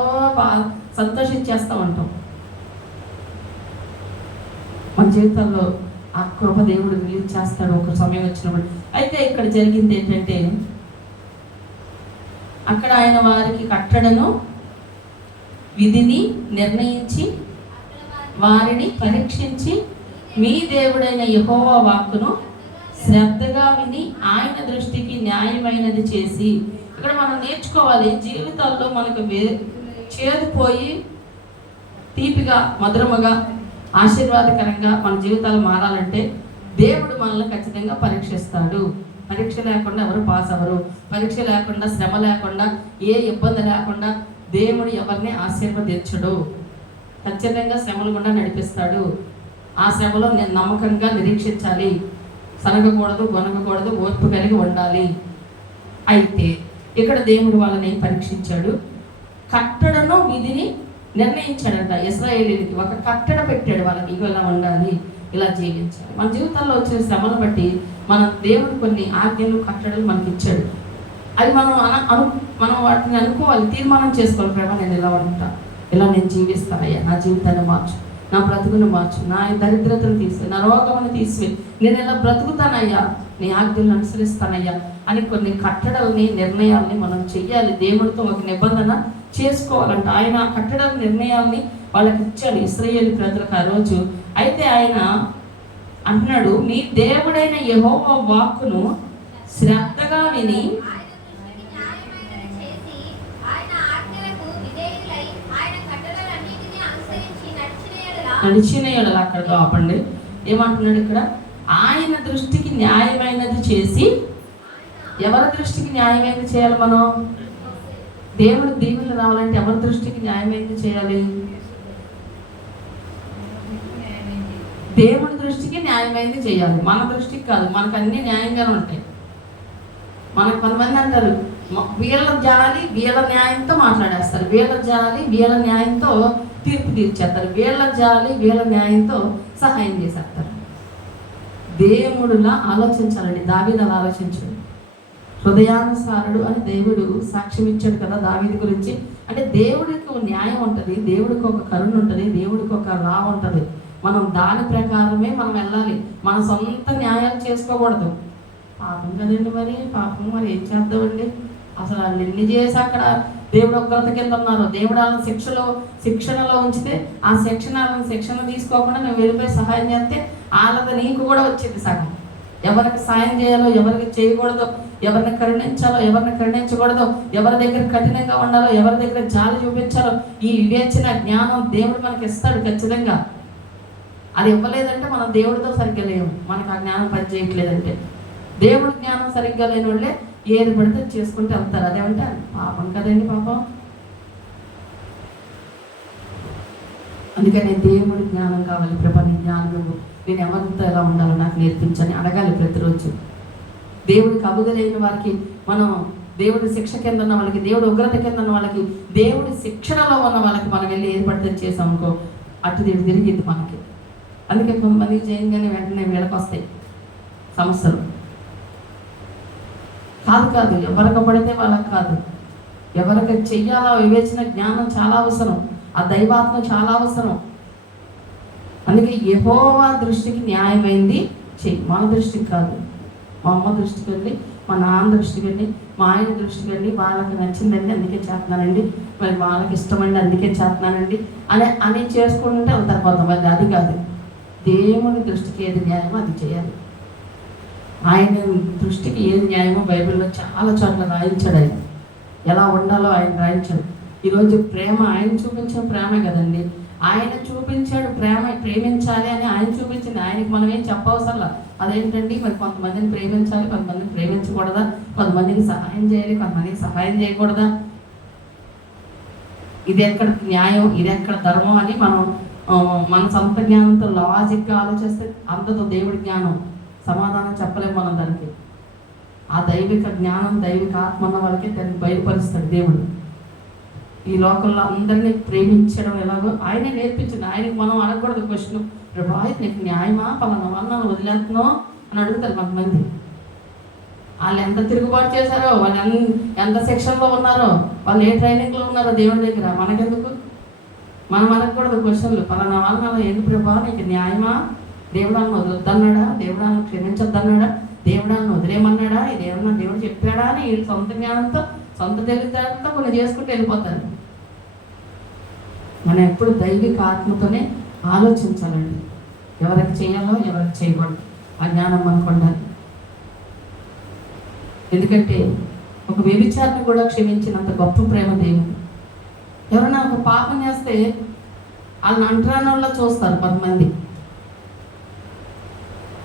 సంతోషించేస్తూ ఉంటాం. మన జీవితంలో ఆ కృప దేవుడు రిలీజ్ చేస్తాడు ఒక సమయం వచ్చినప్పుడు. అయితే ఇక్కడ జరిగింది ఏంటంటే అక్కడ ఆయన వారికి కట్టడను విధిని నిర్ణయించి వారిని పరీక్షించి మీ దేవుడైన యెహోవా వాక్కును శ్రద్ధగా విని ఆయన దృష్టికి న్యాయమైనది చేసి. ఇక్కడ మనం నేర్చుకోవాలి, జీవితాల్లో మనకు చేదుపోయి తీపిగా మధురముగా ఆశీర్వాదకరంగా మన జీవితాలు మారాలంటే దేవుడు మనల్ని ఖచ్చితంగా పరీక్షిస్తాడు. పరీక్ష లేకుండా ఎవరు పాస్ అవ్వరు. పరీక్ష లేకుండా, శ్రమ లేకుండా, ఏ ఇబ్బంది లేకుండా దేవుడు ఎవరిని ఆశీర్వదించడు. ఖచ్చితంగా శ్రమలు గుండా నడిపిస్తాడు. ఆ శ్రమలో నేను నమ్మకంగా నిరీక్షించాలి, సనగకూడదు, గొనగకూడదు, ఓర్పు కలిగి ఉండాలి. అయితే ఇక్కడ దేవుడు వాళ్ళని పరీక్షించాడు, కట్టడను విధిని నిర్ణయించాడంట. ఇశ్రాయేలీయులకి ఒక కట్టడ పెట్టాడు, వాళ్ళకి ఇలా ఉండాలి, ఇలా జీవించాలి. మన జీవితాల్లో వచ్చిన శ్రమను బట్టి మన దేవుడు కొన్ని ఆజ్ఞలు, కట్టడలు మనకి ఇచ్చాడు. అది మనం వాటిని అనుకోవాలి, తీర్మానం చేసుకోవాలి. ప్రభా నేను ఇలా ఉంటా, ఇలా నేను జీవిస్తానయ్యా, నా జీవితాన్ని మార్చు, నా బ్రతుకును మార్చు, నా దరిద్రతను తీసివే, నా రోగమును తీసివే, నేను ఇలా బ్రతుకుతానయ్యా, నీ ఆజ్ఞలను అనుసరిస్తానయ్యా అని కొన్ని కట్టడల్ని, నిర్ణయాల్ని మనం చెయ్యాలి. దేవుడితో ఒక నిబంధన చేసుకోవాలంట. ఆయన కట్టడాల నిర్ణయాల్ని వాళ్ళకి ఇచ్చాడు ఇశ్రాయేలు ప్రజలకు ఆ రోజు. అయితే ఆయన అంటున్నాడు, మీ దేవుడైన యెహోవా వాక్కును శ్రద్ధగా విని నడిచిన ఎడల. అక్కడ ఆపండి, ఏమంటున్నాడు ఇక్కడ? ఆయన దృష్టికి న్యాయమైనది చేసి. ఎవరి దృష్టికి న్యాయమైనది చేయాలి? మనం దేవుడు దీవెనలు రావాలంటే ఎవరి దృష్టికి న్యాయమైనది చేయాలి? దేవుడి దృష్టికి న్యాయమైనది చేయాలి, మన దృష్టికి కాదు. మనకు అన్ని న్యాయంగానే ఉంటాయి. మనకు కొంతమంది అంటారు, వీళ్ళ జాలి వీళ్ళ న్యాయంతో మాట్లాడేస్తారు, వీళ్ళ జాలి వీళ్ళ న్యాయంతో తీర్పు తీర్చేస్తారు, వీళ్ళ జాలి వీళ్ళ న్యాయంతో సహాయం చేసేస్తారు. దేవుడులా ఆలోచించాలండి. దావీదు అలా ఆలోచించాడు. హృదయానుసారుడు అని దేవుడు సాక్ష్యం ఇచ్చాడు కదా దావీదు గురించి. అంటే దేవుడికి ఒక న్యాయం ఉంటుంది, దేవుడికి ఒక కరుణ ఉంటుంది, దేవుడికి ఒక లా ఉంటుంది. మనం దాని ప్రకారమే మనం వెళ్ళాలి. మన సొంత న్యాయాలు చేసుకోకూడదు. పాపం కదండి, పాపం మరి ఏం చేద్దామండి? అసలు వాళ్ళు ఎన్ని చేసి అక్కడ దేవుడు ఉగ్రత కింద ఉన్నారు. దేవుడు వాళ్ళని శిక్షణలో ఉంచితే ఆ శిక్షణ తీసుకోకుండా నువ్వు వెళ్ళిపోయి సహాయం చేస్తే వాళ్ళది నీకు కూడా వచ్చింది సగం. ఎవరికి సాయం చేయాలో, ఎవరికి చేయకూడదో, ఎవరిని కరుణించాలో, ఎవరిని కరుణించకూడదో, ఎవరి దగ్గర కఠినంగా ఉండాలో, ఎవరి దగ్గర జాలి చూపించాలో, ఈ వివేచన జ్ఞానం దేవుడు మనకి ఇస్తాడు ఖచ్చితంగా. అది ఇవ్వలేదంటే మనం దేవుడితో సరిగ్గా లేము. మనకు ఆ జ్ఞానం పనిచేయట్లేదంటే. దేవుడు జ్ఞానం సరిగ్గా లేని వాళ్ళే ఏది పడితే చేసుకుంటూ వెళ్తారు. అదేమంటే పాపం కదండి, పాపం. అందుకని దేవుడి జ్ఞానం కావాలి. ప్రపంచ జ్ఞానం, నేను ఎవరితో ఎలా ఉండాలో నాకు నేర్పించని అడగాలి ప్రతిరోజు. దేవుడికి అబుదలైన వారికి మనం దేవుడి శిక్ష కింద ఉన్న వాళ్ళకి, దేవుడి ఉగ్రత కింద ఉన్న వాళ్ళకి, దేవుడి శిక్షణలో ఉన్న వాళ్ళకి మనం వెళ్ళి ఏది పడితే చేసాం అనుకో, అటు దేవుడు తిరిగింది మనకి. అందుకే కొంతమందికి చేయగానే వెంటనే వీళ్ళకి వస్తాయి సమస్యలు. కాదు, ఎవరికి పడితే వాళ్ళకి కాదు. ఎవరికి చెయ్యాలో వివేచన జ్ఞానం చాలా అవసరం, ఆ దైవాత్మ చాలా అవసరం. అందుకే యెహోవా దృష్టికి న్యాయమైంది చెయ్యి, మన దృష్టికి కాదు. మా అమ్మ దృష్టికి వెళ్ళి, మా నాన్న దృష్టికి వెళ్ళి, మా ఆయన దృష్టికి వెళ్ళి, వాళ్ళకి నచ్చిందండి అందుకే చేస్తున్నానండి, మరి వాళ్ళకి ఇష్టమండి అందుకే చేస్తున్నానండి అని చేసుకుంటే వెళ్తారు కొంతమంది. అది కాదు. దేవుని దృష్టికి ఏది న్యాయమో అది చేయాలి. ఆయన దృష్టికి ఏది న్యాయమో బైబిల్లో చాలా చోట్ల రాయించాడు. ఆయన ఎలా ఉండాలో ఆయన రాయించాడు. ఈరోజు ప్రేమ ఆయన చూపించిన ప్రేమే కదండి. ఆయన చూపించాడు ప్రేమించాలి అని ఆయన చూపించింది. ఆయనకి మనం ఏం చెప్పవసరలా. అదేంటండి మరి కొంతమందిని ప్రేమించాలి, కొంతమందిని ప్రేమించకూడదా, కొంతమందికి సహాయం చేయాలి, కొంతమందికి సహాయం చేయకూడదా, ఇది ఎక్కడ న్యాయం, ఇది ఎక్కడ ధర్మం అని మనం మన సొంత జ్ఞానంతో లాజిక్గా ఆలోచిస్తే అంతతో దేవుడి జ్ఞానం సమాధానం చెప్పలేము మనం దానికి. ఆ దైవిక జ్ఞానం, దైవిక ఆత్మ ఉన్న వాళ్ళకి దాన్ని బయలుపరుస్తాడు దేవుడు. ఈ లోకంలో అందరినీ ప్రేమించడం ఎలాగో ఆయనే నేర్పించింది. ఆయనకి మనం అడగకూడదు క్వశ్చన్, ప్రభా నీకు న్యాయమా, పలానా వాళ్ళ వదిలేస్తున్నావు అని అడుగుతారు కొంతమంది. వాళ్ళు ఎంత తిరుగుబాటు చేశారో, వాళ్ళు ఎంత సెక్షన్లో ఉన్నారో, వాళ్ళు ఏ ట్రైనింగ్లో ఉన్నారో దేవుడి దగ్గర. మనకెందుకు? మనం అడగకూడదు క్వశ్చన్లు. పలానా వాళ్ళ ఏంటి ప్రభా నీకు న్యాయమా, దేవుడాలను వదలొద్దన్నాడా, దేవుడాలను క్షమించొద్దన్నాడా, దేవుడాలను వదిలేమన్నాడా, ఇదేమన్నా దేవుడు చెప్పాడా అని వీళ్ళు సొంత జ్ఞానంతో సొంత తెలివితేటలతో కొన్ని చేసుకుంటూ వెళ్ళిపోతారు. మనం ఎప్పుడు దైవిక ఆత్మతోనే ఆలోచించాలండి. ఎవరికి చేయాలో ఎవరికి చేయకూడదు ఆ జ్ఞానం మనకు ఉండాలి. ఎందుకంటే ఒక వ్యభిచారిని కూడా క్షమించినంత గొప్ప ప్రేమ దేవుడు. ఎవరైనా ఒక పాపం చేస్తే వాళ్ళని అంటరాని వల్ల చూస్తారు కొంతమంది.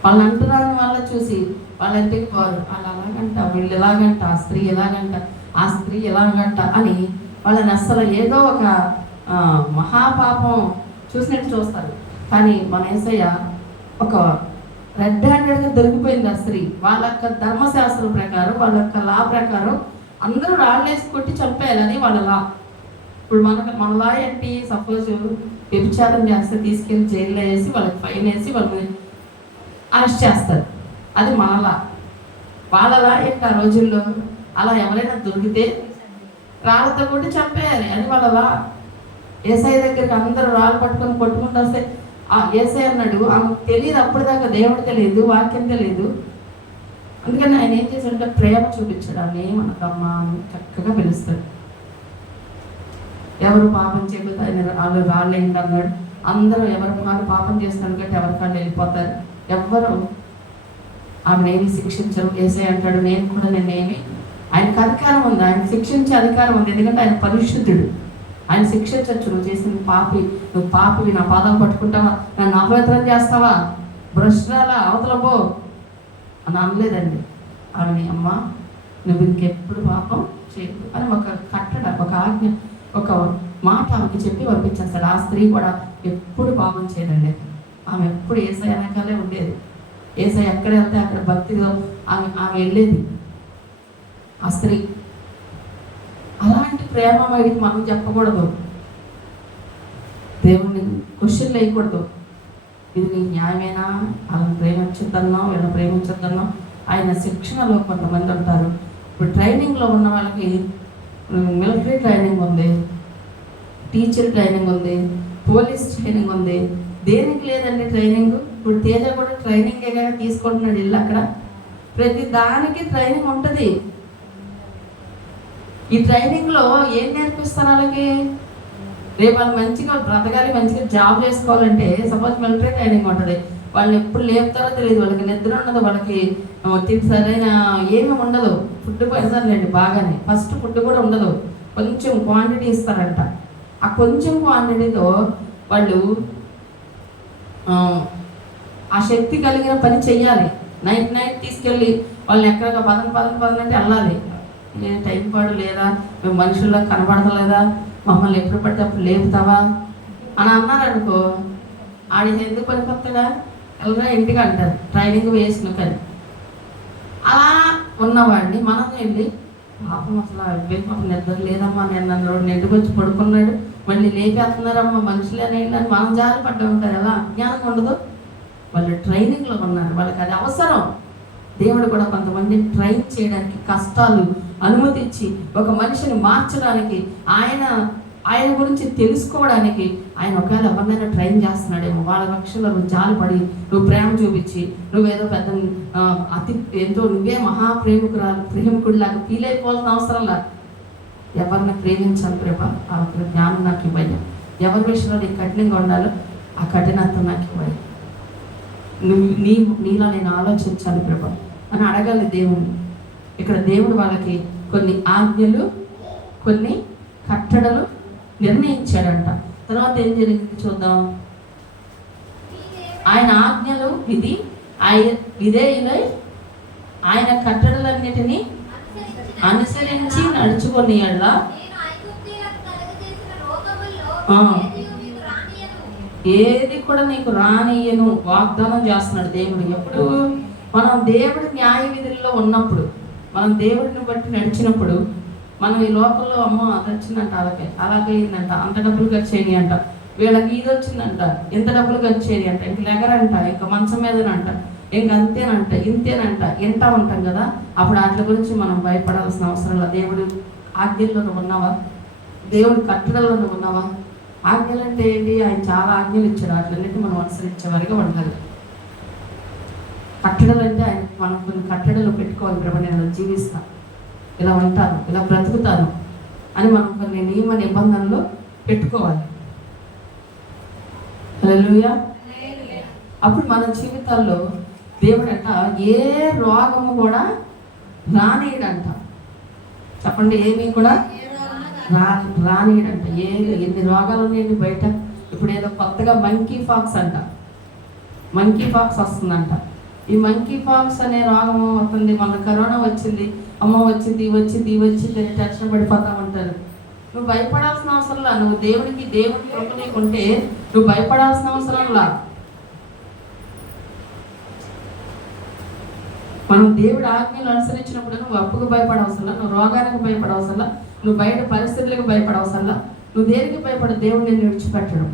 వాళ్ళని అంటరాని వల్ల చూసి వాళ్ళంటే వారు వాళ్ళు ఎలాగంట, వీళ్ళు ఎలాగంట, ఆ స్త్రీ ఎలాగంట, ఆ స్త్రీ ఎలాగంట అని వాళ్ళని అస్సలు ఏదో ఒక మహాపాపం చూసినట్టు చూస్తారు. కానీ మన యేసయ్య ఒక రెడ్ హ్యాండెడ్గా దొరికిపోయింది ఆ స్త్రీ. వాళ్ళ యొక్క ధర్మశాస్త్రం ప్రకారం, వాళ్ళ యొక్క లా ప్రకారం అందరూ రాళ్ళేసి కొట్టి చంపేయాలి, అది వాళ్ళ లా. ఇప్పుడు మన లా ఏంటి? సపోజ్ వ్యభిచారం చేస్తే తీసుకెళ్ళి జైల్లో వేసి వాళ్ళకి ఫైన్ వేసి వాళ్ళని అరెస్ట్ చేస్తారు, అది మన లా. వాళ్ళ లా ఏంటి ఆ రోజుల్లో? అలా ఎవరైనా దొరికితే రాళ్ళతో కొట్టి చంపేయాలి, అది వాళ్ళ లా. యేసయ్య దగ్గరికి అందరూ రాళ్ళు పట్టుకొని కొట్టుకుంటూ వస్తే యేసయ్య అన్నాడు, ఆమెకు తెలియదు, అప్పటిదాకా దేవుడు తెలియదు, వాక్యం తెలియదు. అందుకని ఆయన ఏం చేశాడంటే ప్రేమ చూపించడాన్ని మనకమ్మ చక్కగా పిలుస్తాడు. ఎవరు పాపం చేయకపోతే ఆయన వాళ్ళు రాళ్ళు ఏంటి అన్నాడు. అందరూ ఎవరి వాళ్ళు పాపం చేస్తున్నారు కాబట్టి ఎవరి కాళ్ళు వెళ్ళిపోతారు. ఎవ్వరు ఆమెనేమి శిక్షించరు. యేసయ్య అంటాడు, నేను కూడా నేనేమి, ఆయనకు అధికారం ఉంది, ఆయన శిక్షించే అధికారం ఉంది. ఎందుకంటే ఆయన పరిశుద్ధుడు, ఆయన శిక్షించవచ్చు. నువ్వు చేసిన నువ్వు పాపివి, నా పాదం పట్టుకుంటావా, నన్ను అపవిత్రం చేస్తావా, భ్రష్టాల అవతల పో అని అనలేదండి ఆమెని. అమ్మ నువ్వు ఇంకెప్పుడు పాపం చేయకు అని ఒక కట్టడ, ఒక ఆజ్ఞ, ఒక మాట ఆమెకి చెప్పి పంపించేస్తాడు. ఆ స్త్రీ కూడా ఎప్పుడు పాపం చేయదండి. ఆమె ఎప్పుడు యేసయ్య వెనకాలే ఉండేది. యేసయ్య ఎక్కడ వెళ్తే అక్కడ భక్తిలో ఆమె వెళ్ళేది ఆ స్త్రీ. అలాంటి ప్రేమ వాడికి మనం చెప్పకూడదు, దేవుణ్ణి క్వశ్చన్లు వేయకూడదు. ఇది నీ న్యాయమేనా, వాళ్ళని ప్రేమించొద్దన్నాం, వీళ్ళని ప్రేమించొద్దన్నాం. ఆయన శిక్షణలో కొంతమంది ఉంటారు. ఇప్పుడు ట్రైనింగ్లో ఉన్న వాళ్ళకి మిలిటరీ ట్రైనింగ్ ఉంది, టీచర్ ట్రైనింగ్ ఉంది, పోలీస్ ట్రైనింగ్ ఉంది. దేనికి లేదండి ట్రైనింగ్? ఇప్పుడు తేజ కూడా ట్రైనింగే తీసుకుంటున్నాడు ఇల్లు. అక్కడ ప్రతి దానికి ట్రైనింగ్ ఉంటుంది. ఈ ట్రైనింగ్లో ఏం నేర్పిస్తారు వాళ్ళకి? రేపు వాళ్ళు మంచిగా బ్రతకాలి, మంచిగా జాబ్ చేసుకోవాలంటే సపోజ్ మిలిటరీ ట్రైనింగ్ ఉంటుంది. వాళ్ళని ఎప్పుడు లేపుతారో తెలియదు, వాళ్ళకి నిద్ర ఉండదు, వాళ్ళకి సరైన ఏమి ఉండదు. ఫుడ్ పెడతారులేండి బాగానే, ఫస్ట్ ఫుడ్ కూడా ఉండదు, కొంచెం క్వాంటిటీ ఇస్తారంట. ఆ కొంచెం క్వాంటిటీతో వాళ్ళు ఆ శక్తి కలిగిన పని చెయ్యాలి. నైట్ తీసుకెళ్ళి వాళ్ళని ఎక్కడికి పదం అంటే వెళ్ళాలి. టైం పాడు లేదా, మేము మనుషుల్లో కనబడతలేదా, మమ్మల్ని ఎప్పుడు పడితే అప్పుడు లేపుతావా అని అన్నారనుకో, ఆడి ఎందుకు పనికొస్తాడా, వెళ్ళరా ఇంటికి అంటారు, ట్రైనింగ్ వేసిన కానీ. అలా ఉన్నవాడిని మనం వెళ్ళి పాపం అసలు పాపం నిద్ర లేదమ్మా, నేను నన్ను ఇంటికి వచ్చి పడుకున్నాడు, మళ్ళీ లేపేస్తున్నారమ్మా మనుషులు అని మనం జారి పడ్డ ఉంటారు. ఎలా అజ్ఞానం ఉండదు? వాళ్ళు ట్రైనింగ్లో ఉన్నారు, వాళ్ళకి అది అవసరం. దేవుడు కూడా కొంతమంది ట్రైన్ చేయడానికి, కష్టాలు అనుమతించి ఒక మనిషిని మార్చడానికి, ఆయన గురించి తెలుసుకోవడానికి ఆయన ఒకవేళ ఎవరినైనా ట్రైన్ చేస్తున్నాడేమో. వాళ్ళ పక్షంలో నువ్వు జాలిపడి, నువ్వు ప్రేమ చూపించి, నువ్వేదో పెద్ద ఎంతో నువ్వే ప్రేమికుడిలాగా ఫీల్ అయిపోవాల్సిన అవసరం లేదు. ఎవరిని ప్రేమించాలి ప్రభా, ఆ జ్ఞానం నాకు ఇవ్వయ్యా. ఎవరి విషయంలో నీకు కఠినంగా ఉండాలో ఆ కఠినత్వం నాకు ఇవ్వాలి. నీలా నేను ఆలోచించాలి ప్రభా అని అడగాలి దేవుణ్ణి. ఇక్కడ దేవుడు వాళ్ళకి కొన్ని ఆజ్ఞలు, కొన్ని కట్టడలు నిర్ణయించాడంట. తర్వాత ఏం జరిగింది చూద్దాం. ఆయన ఆజ్ఞలు విధేయులై ఆయన కట్టడలన్నిటినీ అనుసరించి నడుచుకొని ఏది కూడా నీకు రానియను వాగ్దానం చేస్తున్నాడు దేవుడు. ఎప్పుడు? మనం దేవుడి న్యాయ విధుల్లో ఉన్నప్పుడు, మనం దేవుడిని బట్టి నడిచినప్పుడు, మనం ఈ లోకంలో అమ్మో అది వచ్చిందంట, అలాగే అయిందంట, అంత డబ్బులు ఖర్చు చేయని అంట, వీళ్ళకి ఇది వచ్చిందంట, ఇంత డబ్బులు ఖర్చు చేయని అంట, ఇంక లెగరంట, ఇంక మంచం మీదనంట, ఇంక అంతేనంట, ఇంతేనంట, ఇంటా ఉంటాం కదా. అప్పుడు వాటి గురించి మనం భయపడాల్సిన అవసరం లేదు. దేవుడు ఆజ్ఞల్లో నువ్వు ఉన్నావా? దేవుడి కట్టడల్లో నువ్వు ఉన్నావా? ఆజ్ఞలు అంటే ఏంటి? ఆయన చాలా ఆజ్ఞలు ఇచ్చాడు, వాటిలన్నిటి మనం అనుసరించేవారిగా ఉండాలి. కట్టడలు అంటే ఆయన మనం కొన్ని కట్టడలు పెట్టుకోవాలి ప్రభు, నేను జీవిస్తా, ఇలా ఉంటాను, ఇలా బ్రతుకుతాను అని మనం కొన్ని నియమ నిబంధనలు పెట్టుకోవాలి. హల్లెలూయా. అప్పుడు మన జీవితాల్లో దేవుడంట ఏ రోగము కూడా రానియడంట. చెప్పండి, ఏమీ కూడా రానియడంట. ఎన్ని రోగాలు ఉన్నాయండి బయట. ఇప్పుడు ఏదో కొత్తగా మంకీ పాక్స్ అంట, మంకీ పాక్స్ వస్తుందంట. ఈ మంకీ పాక్స్ అనే రోగం వస్తుంది. మన కరోనా వచ్చింది, అమ్మ వచ్చింది అని టెన్షన్ పడిపోతా ఉంటారు. నువ్వు భయపడాల్సిన అవసరంలా. నువ్వు దేవుడి కృప నీకుంటే నువ్వు భయపడాల్సిన అవసరంలా. మనం దేవుడి ఆజ్ఞలు అనుసరించినప్పుడు నువ్వు అప్పుకు భయపడవసరంలా, నువ్వు రోగానికి భయపడవసరంలా, నువ్వు బయట పరిస్థితులకు భయపడవసరంలా. నువ్వు దేనికి భయపడ, దేవుడు నిన్ను విడిచిపెట్టడం.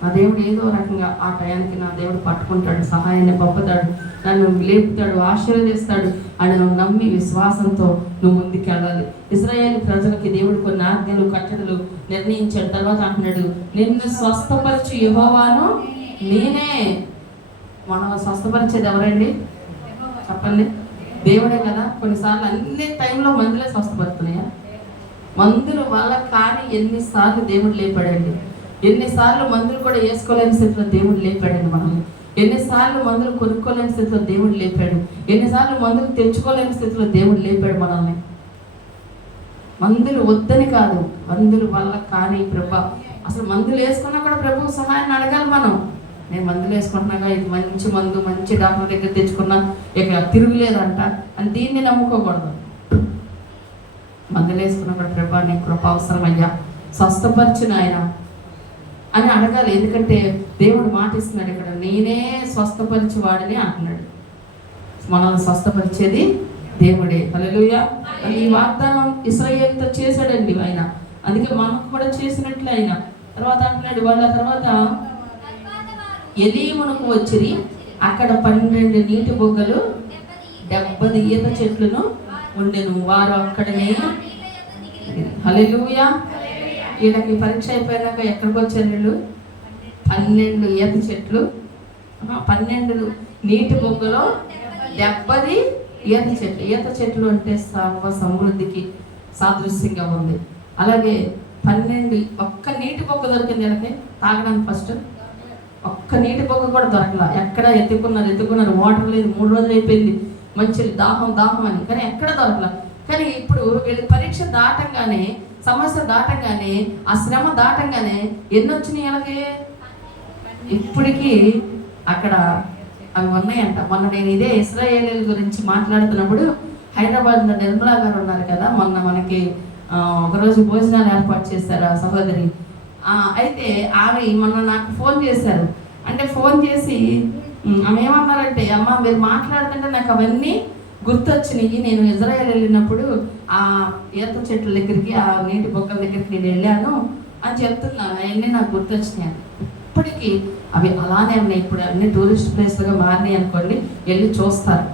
నా దేవుడు ఏదో రకంగా ఆ టయానికి నా దేవుడు పట్టుకుంటాడు, సహాయాన్ని పంపుతాడు, నన్ను లేపుతాడు, ఆశీర్వదిస్తాడు అని నువ్వు నమ్మి విశ్వాసంతో నువ్వు ముందుకు వెళ్ళాలి. ఇశ్రాయేలు ప్రజలకి దేవుడు కొన్ని ఆజ్ఞలు కట్టడలు నిర్ణయించాడు. తర్వాత అంటున్నాడు, నిన్ను స్వస్థపరిచి యెహోవాను నేనే. మనం స్వస్థపరిచేది ఎవరండి చెప్పండి? దేవుడే కదా. కొన్నిసార్లు అన్ని టైంలో మందులే స్వస్థపడుతున్నాయా? మందులు వల్ల కానీ ఎన్నిసార్లు దేవుడు లేపాడండి. ఎన్నిసార్లు మందులు కూడా వేసుకోలేని స్థితిలో దేవుడు లేపాడండి మనల్ని. ఎన్నిసార్లు మందులు కొనుక్కోలేని స్థితిలో దేవుడు లేపాడు. ఎన్నిసార్లు మందులు తెచ్చుకోలేని స్థితిలో దేవుడు లేపాడు మనల్ని. మందులు వద్దని కాదు, మందుల వల్ల కానీ ప్రభా. అసలు మందులు వేసుకున్నా కూడా ప్రభు సహాయాన్ని అడగాలి మనం. నేను మందులు వేసుకుంటున్నాగా, ఇది మంచి మందు, మంచి డాక్టర్ దగ్గర తెచ్చుకున్నా ఇక తిరుగులేదంట అని దీన్ని నమ్ముకోకూడదు. మందులు వేసుకున్నా కూడా ప్రభా నీ కృప అవసరమయ్యా, స్వస్థపరిచిన ఆయన అని అడగాలి. ఎందుకంటే దేవుడు మాటిస్తున్నాడు ఇక్కడ, నేనే స్వస్థపరిచి వాడిని అంటున్నాడు. మనల్ని స్వస్థపరిచేది దేవుడే. హల్లెలూయా. ఈ వాగ్దానం ఇశ్రాయేలుతో చేశాడండి ఆయన, అందుకే మనకు కూడా చేసినట్లే ఆయన. తర్వాత అంటున్నాడు, వాళ్ళ తర్వాత ఎలీమునకు వచ్చిరి, అక్కడ 12 నీటి బొగ్గలు 70 ఈత చెట్లను ఉండెను. వారు అక్కడనే. హల్లెలూయా. వీళ్ళకి పరీక్ష అయిపోయినాక ఎక్కడికి వచ్చారు వీళ్ళు? 12 ఈత చెట్లు, 12 నీటి బొగ్గలో 70 ఈత చెట్లు. ఈత చెట్లు అంటే సర్వ సమృద్ధికి సాదృశ్యంగా ఉంది. అలాగే 12 ఒక్క నీటి బొగ్గ దొరికింది వీళ్ళకి తాగడానికి. ఫస్ట్ ఒక్క నీటి బొగ్గ కూడా దొరకలా. ఎక్కడ ఎత్తుకున్నారు, వాటర్ లేదు, 3 రోజులు అయిపోయింది, మంచి దాహం అని, కానీ ఎక్కడ దొరకలా. కానీ ఇప్పుడు వీళ్ళకి పరీక్ష దాటంగానే, సమస్య దాటంగానే, ఆ శ్రమ దాటంగానే ఎన్ని వచ్చినాయి అలాగే ఇప్పటికీ అక్కడ అవి ఉన్నాయంట. మొన్న నేను ఇదే ఇశ్రాయేలీల గురించి మాట్లాడుతున్నప్పుడు హైదరాబాద్లో నిర్మలా గారు ఉన్నారు కదా, మొన్న మనకి ఒకరోజు భోజనాలు ఏర్పాటు చేశారు ఆ సహోదరి. అయితే ఆమె మొన్న నాకు ఫోన్ చేశారు. అంటే ఫోన్ చేసి ఆమె ఏమన్నారంటే, అమ్మ మీరు మాట్లాడుతుంటే నాకు అవన్నీ గుర్తొచ్చినాయి. నేను ఇజ్రాయెల్ వెళ్ళినప్పుడు ఆ ఈత చెట్ల దగ్గరికి, ఆ నీటి బొక్కల దగ్గరికి నేను వెళ్ళాను అని చెప్తున్నా. అవన్నీ నాకు గుర్తొచ్చినాయి. ఇప్పటికీ అవి అలానే ఉన్నాయి. ఇప్పుడు అన్ని టూరిస్ట్ ప్లేస్లుగా మారినాయి అనుకోండి, వెళ్ళి చూస్తారు.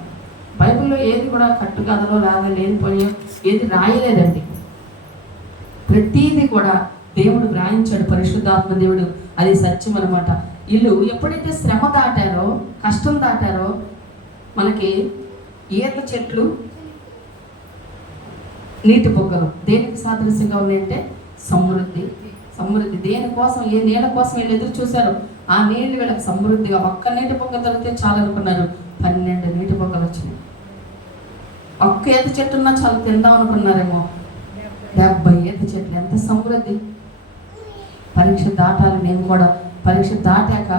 బైబిల్లో ఏది కూడా కట్టుకథలో లాగా లేనిపోయో ఏది రాయలేదండి. ప్రతీది కూడా దేవుడు వ్రాయించాడు, పరిశుద్ధాత్మ దేవుడు. అది సత్యం అనమాట. వీళ్ళు ఎప్పుడైతే శ్రమ దాటారో, కష్టం దాటారో, మనకి ఈత చెట్లు, నీటి బొగ్గలు దేనికి సాదృశ్యంగా ఉన్నాయంటే సమృద్ధి. దేనికోసం, ఏ నీళ్ళ కోసం వీళ్ళు ఎదురు చూశారు, ఆ నీళ్ళు వీళ్ళకి సమృద్ధిగా. ఒక్క నీటి బొగ్గ దొరికితే చాలు అనుకున్నారు, 12 నీటి బొగ్గలు వచ్చినాయి. ఒక్క ఈత చెట్టు ఉన్నా చాలా తిందాం అనుకున్నారేమో, 70 ఈత చెట్లు. ఎంత సమృద్ధి! పరీక్ష దాటాలి. నేను కూడా పరీక్ష దాటాక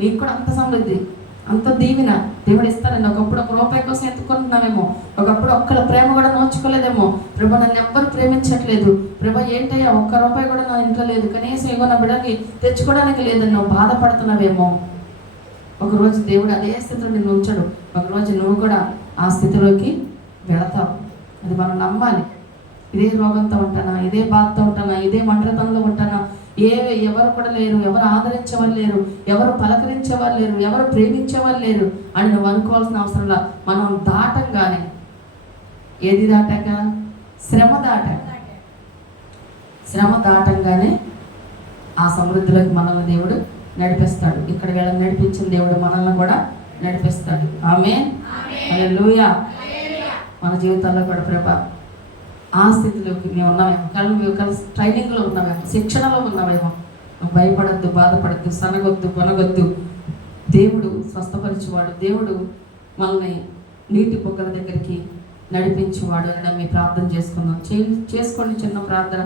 నీకు కూడా అంత సమృద్ధి, అంత దీవెన దేవుడు ఇస్తారండి. ఒకప్పుడు ₹1 కోసం ఎత్తుకుంటున్నామేమో, ఒకప్పుడు ఒక్కల ప్రేమ కూడా నోచుకోలేదేమో. ప్రభా నన్ను ఎవ్వరు ప్రేమించట్లేదు, ప్రభా ఏంటయ్యా ₹1 కూడా నా ఇంట్లో లేదు, కనీసం ఇగో నా బిడ్డకి తెచ్చుకోవడానికి లేదని నువ్వు బాధపడుతున్నావేమో. ఒకరోజు దేవుడు అదే స్థితిలో నిన్ను ఉంచడు. ఒకరోజు నువ్వు కూడా ఆ స్థితిలోకి వెళతావు. అది మనం నమ్మాలి. ఇదే రోగంతో ఉంటానా, ఇదే బాధతో ఉంటానా, ఇదే మంటతంలో ఉంటానా, ఎవరు కూడా లేరు, ఎవరు ఆదరించేవాళ్ళు లేరు, ఎవరు పలకరించేవాళ్ళు లేరు, ఎవరు ప్రేమించేవాళ్ళు లేరు అని నువ్వు అనుకోవాల్సిన అవసరంలా. మనం దాటంగానే, ఏది దాటాక? శ్రమ దాటంగానే ఆ సమృద్ధిలోకి మనల్ని దేవుడు నడిపిస్తాడు. ఇక్కడ వీళ్ళని నడిపించిన దేవుడు మనల్ని కూడా నడిపిస్తాడు. ఆమేన్. హల్లెలూయా. మన జీవితాల్లో కూడా ప్రభా ఆ స్థితిలోకి మేము ఉన్నామేమో, కానీ మేము కలిసి ట్రైనింగ్లో ఉన్నామేమో, శిక్షణలో ఉన్నామేమో. నువ్వు భయపడద్దు, బాధపడద్దు, సనగొద్దు, కొనగొద్దు. దేవుడు స్వస్థపరిచేవాడు, దేవుడు మనల్ని నీటి బొగ్గల దగ్గరికి నడిపించేవాడు అని నమ్మి ప్రార్థన చేసుకుందాం. చేసుకోండి చిన్న ప్రార్థన.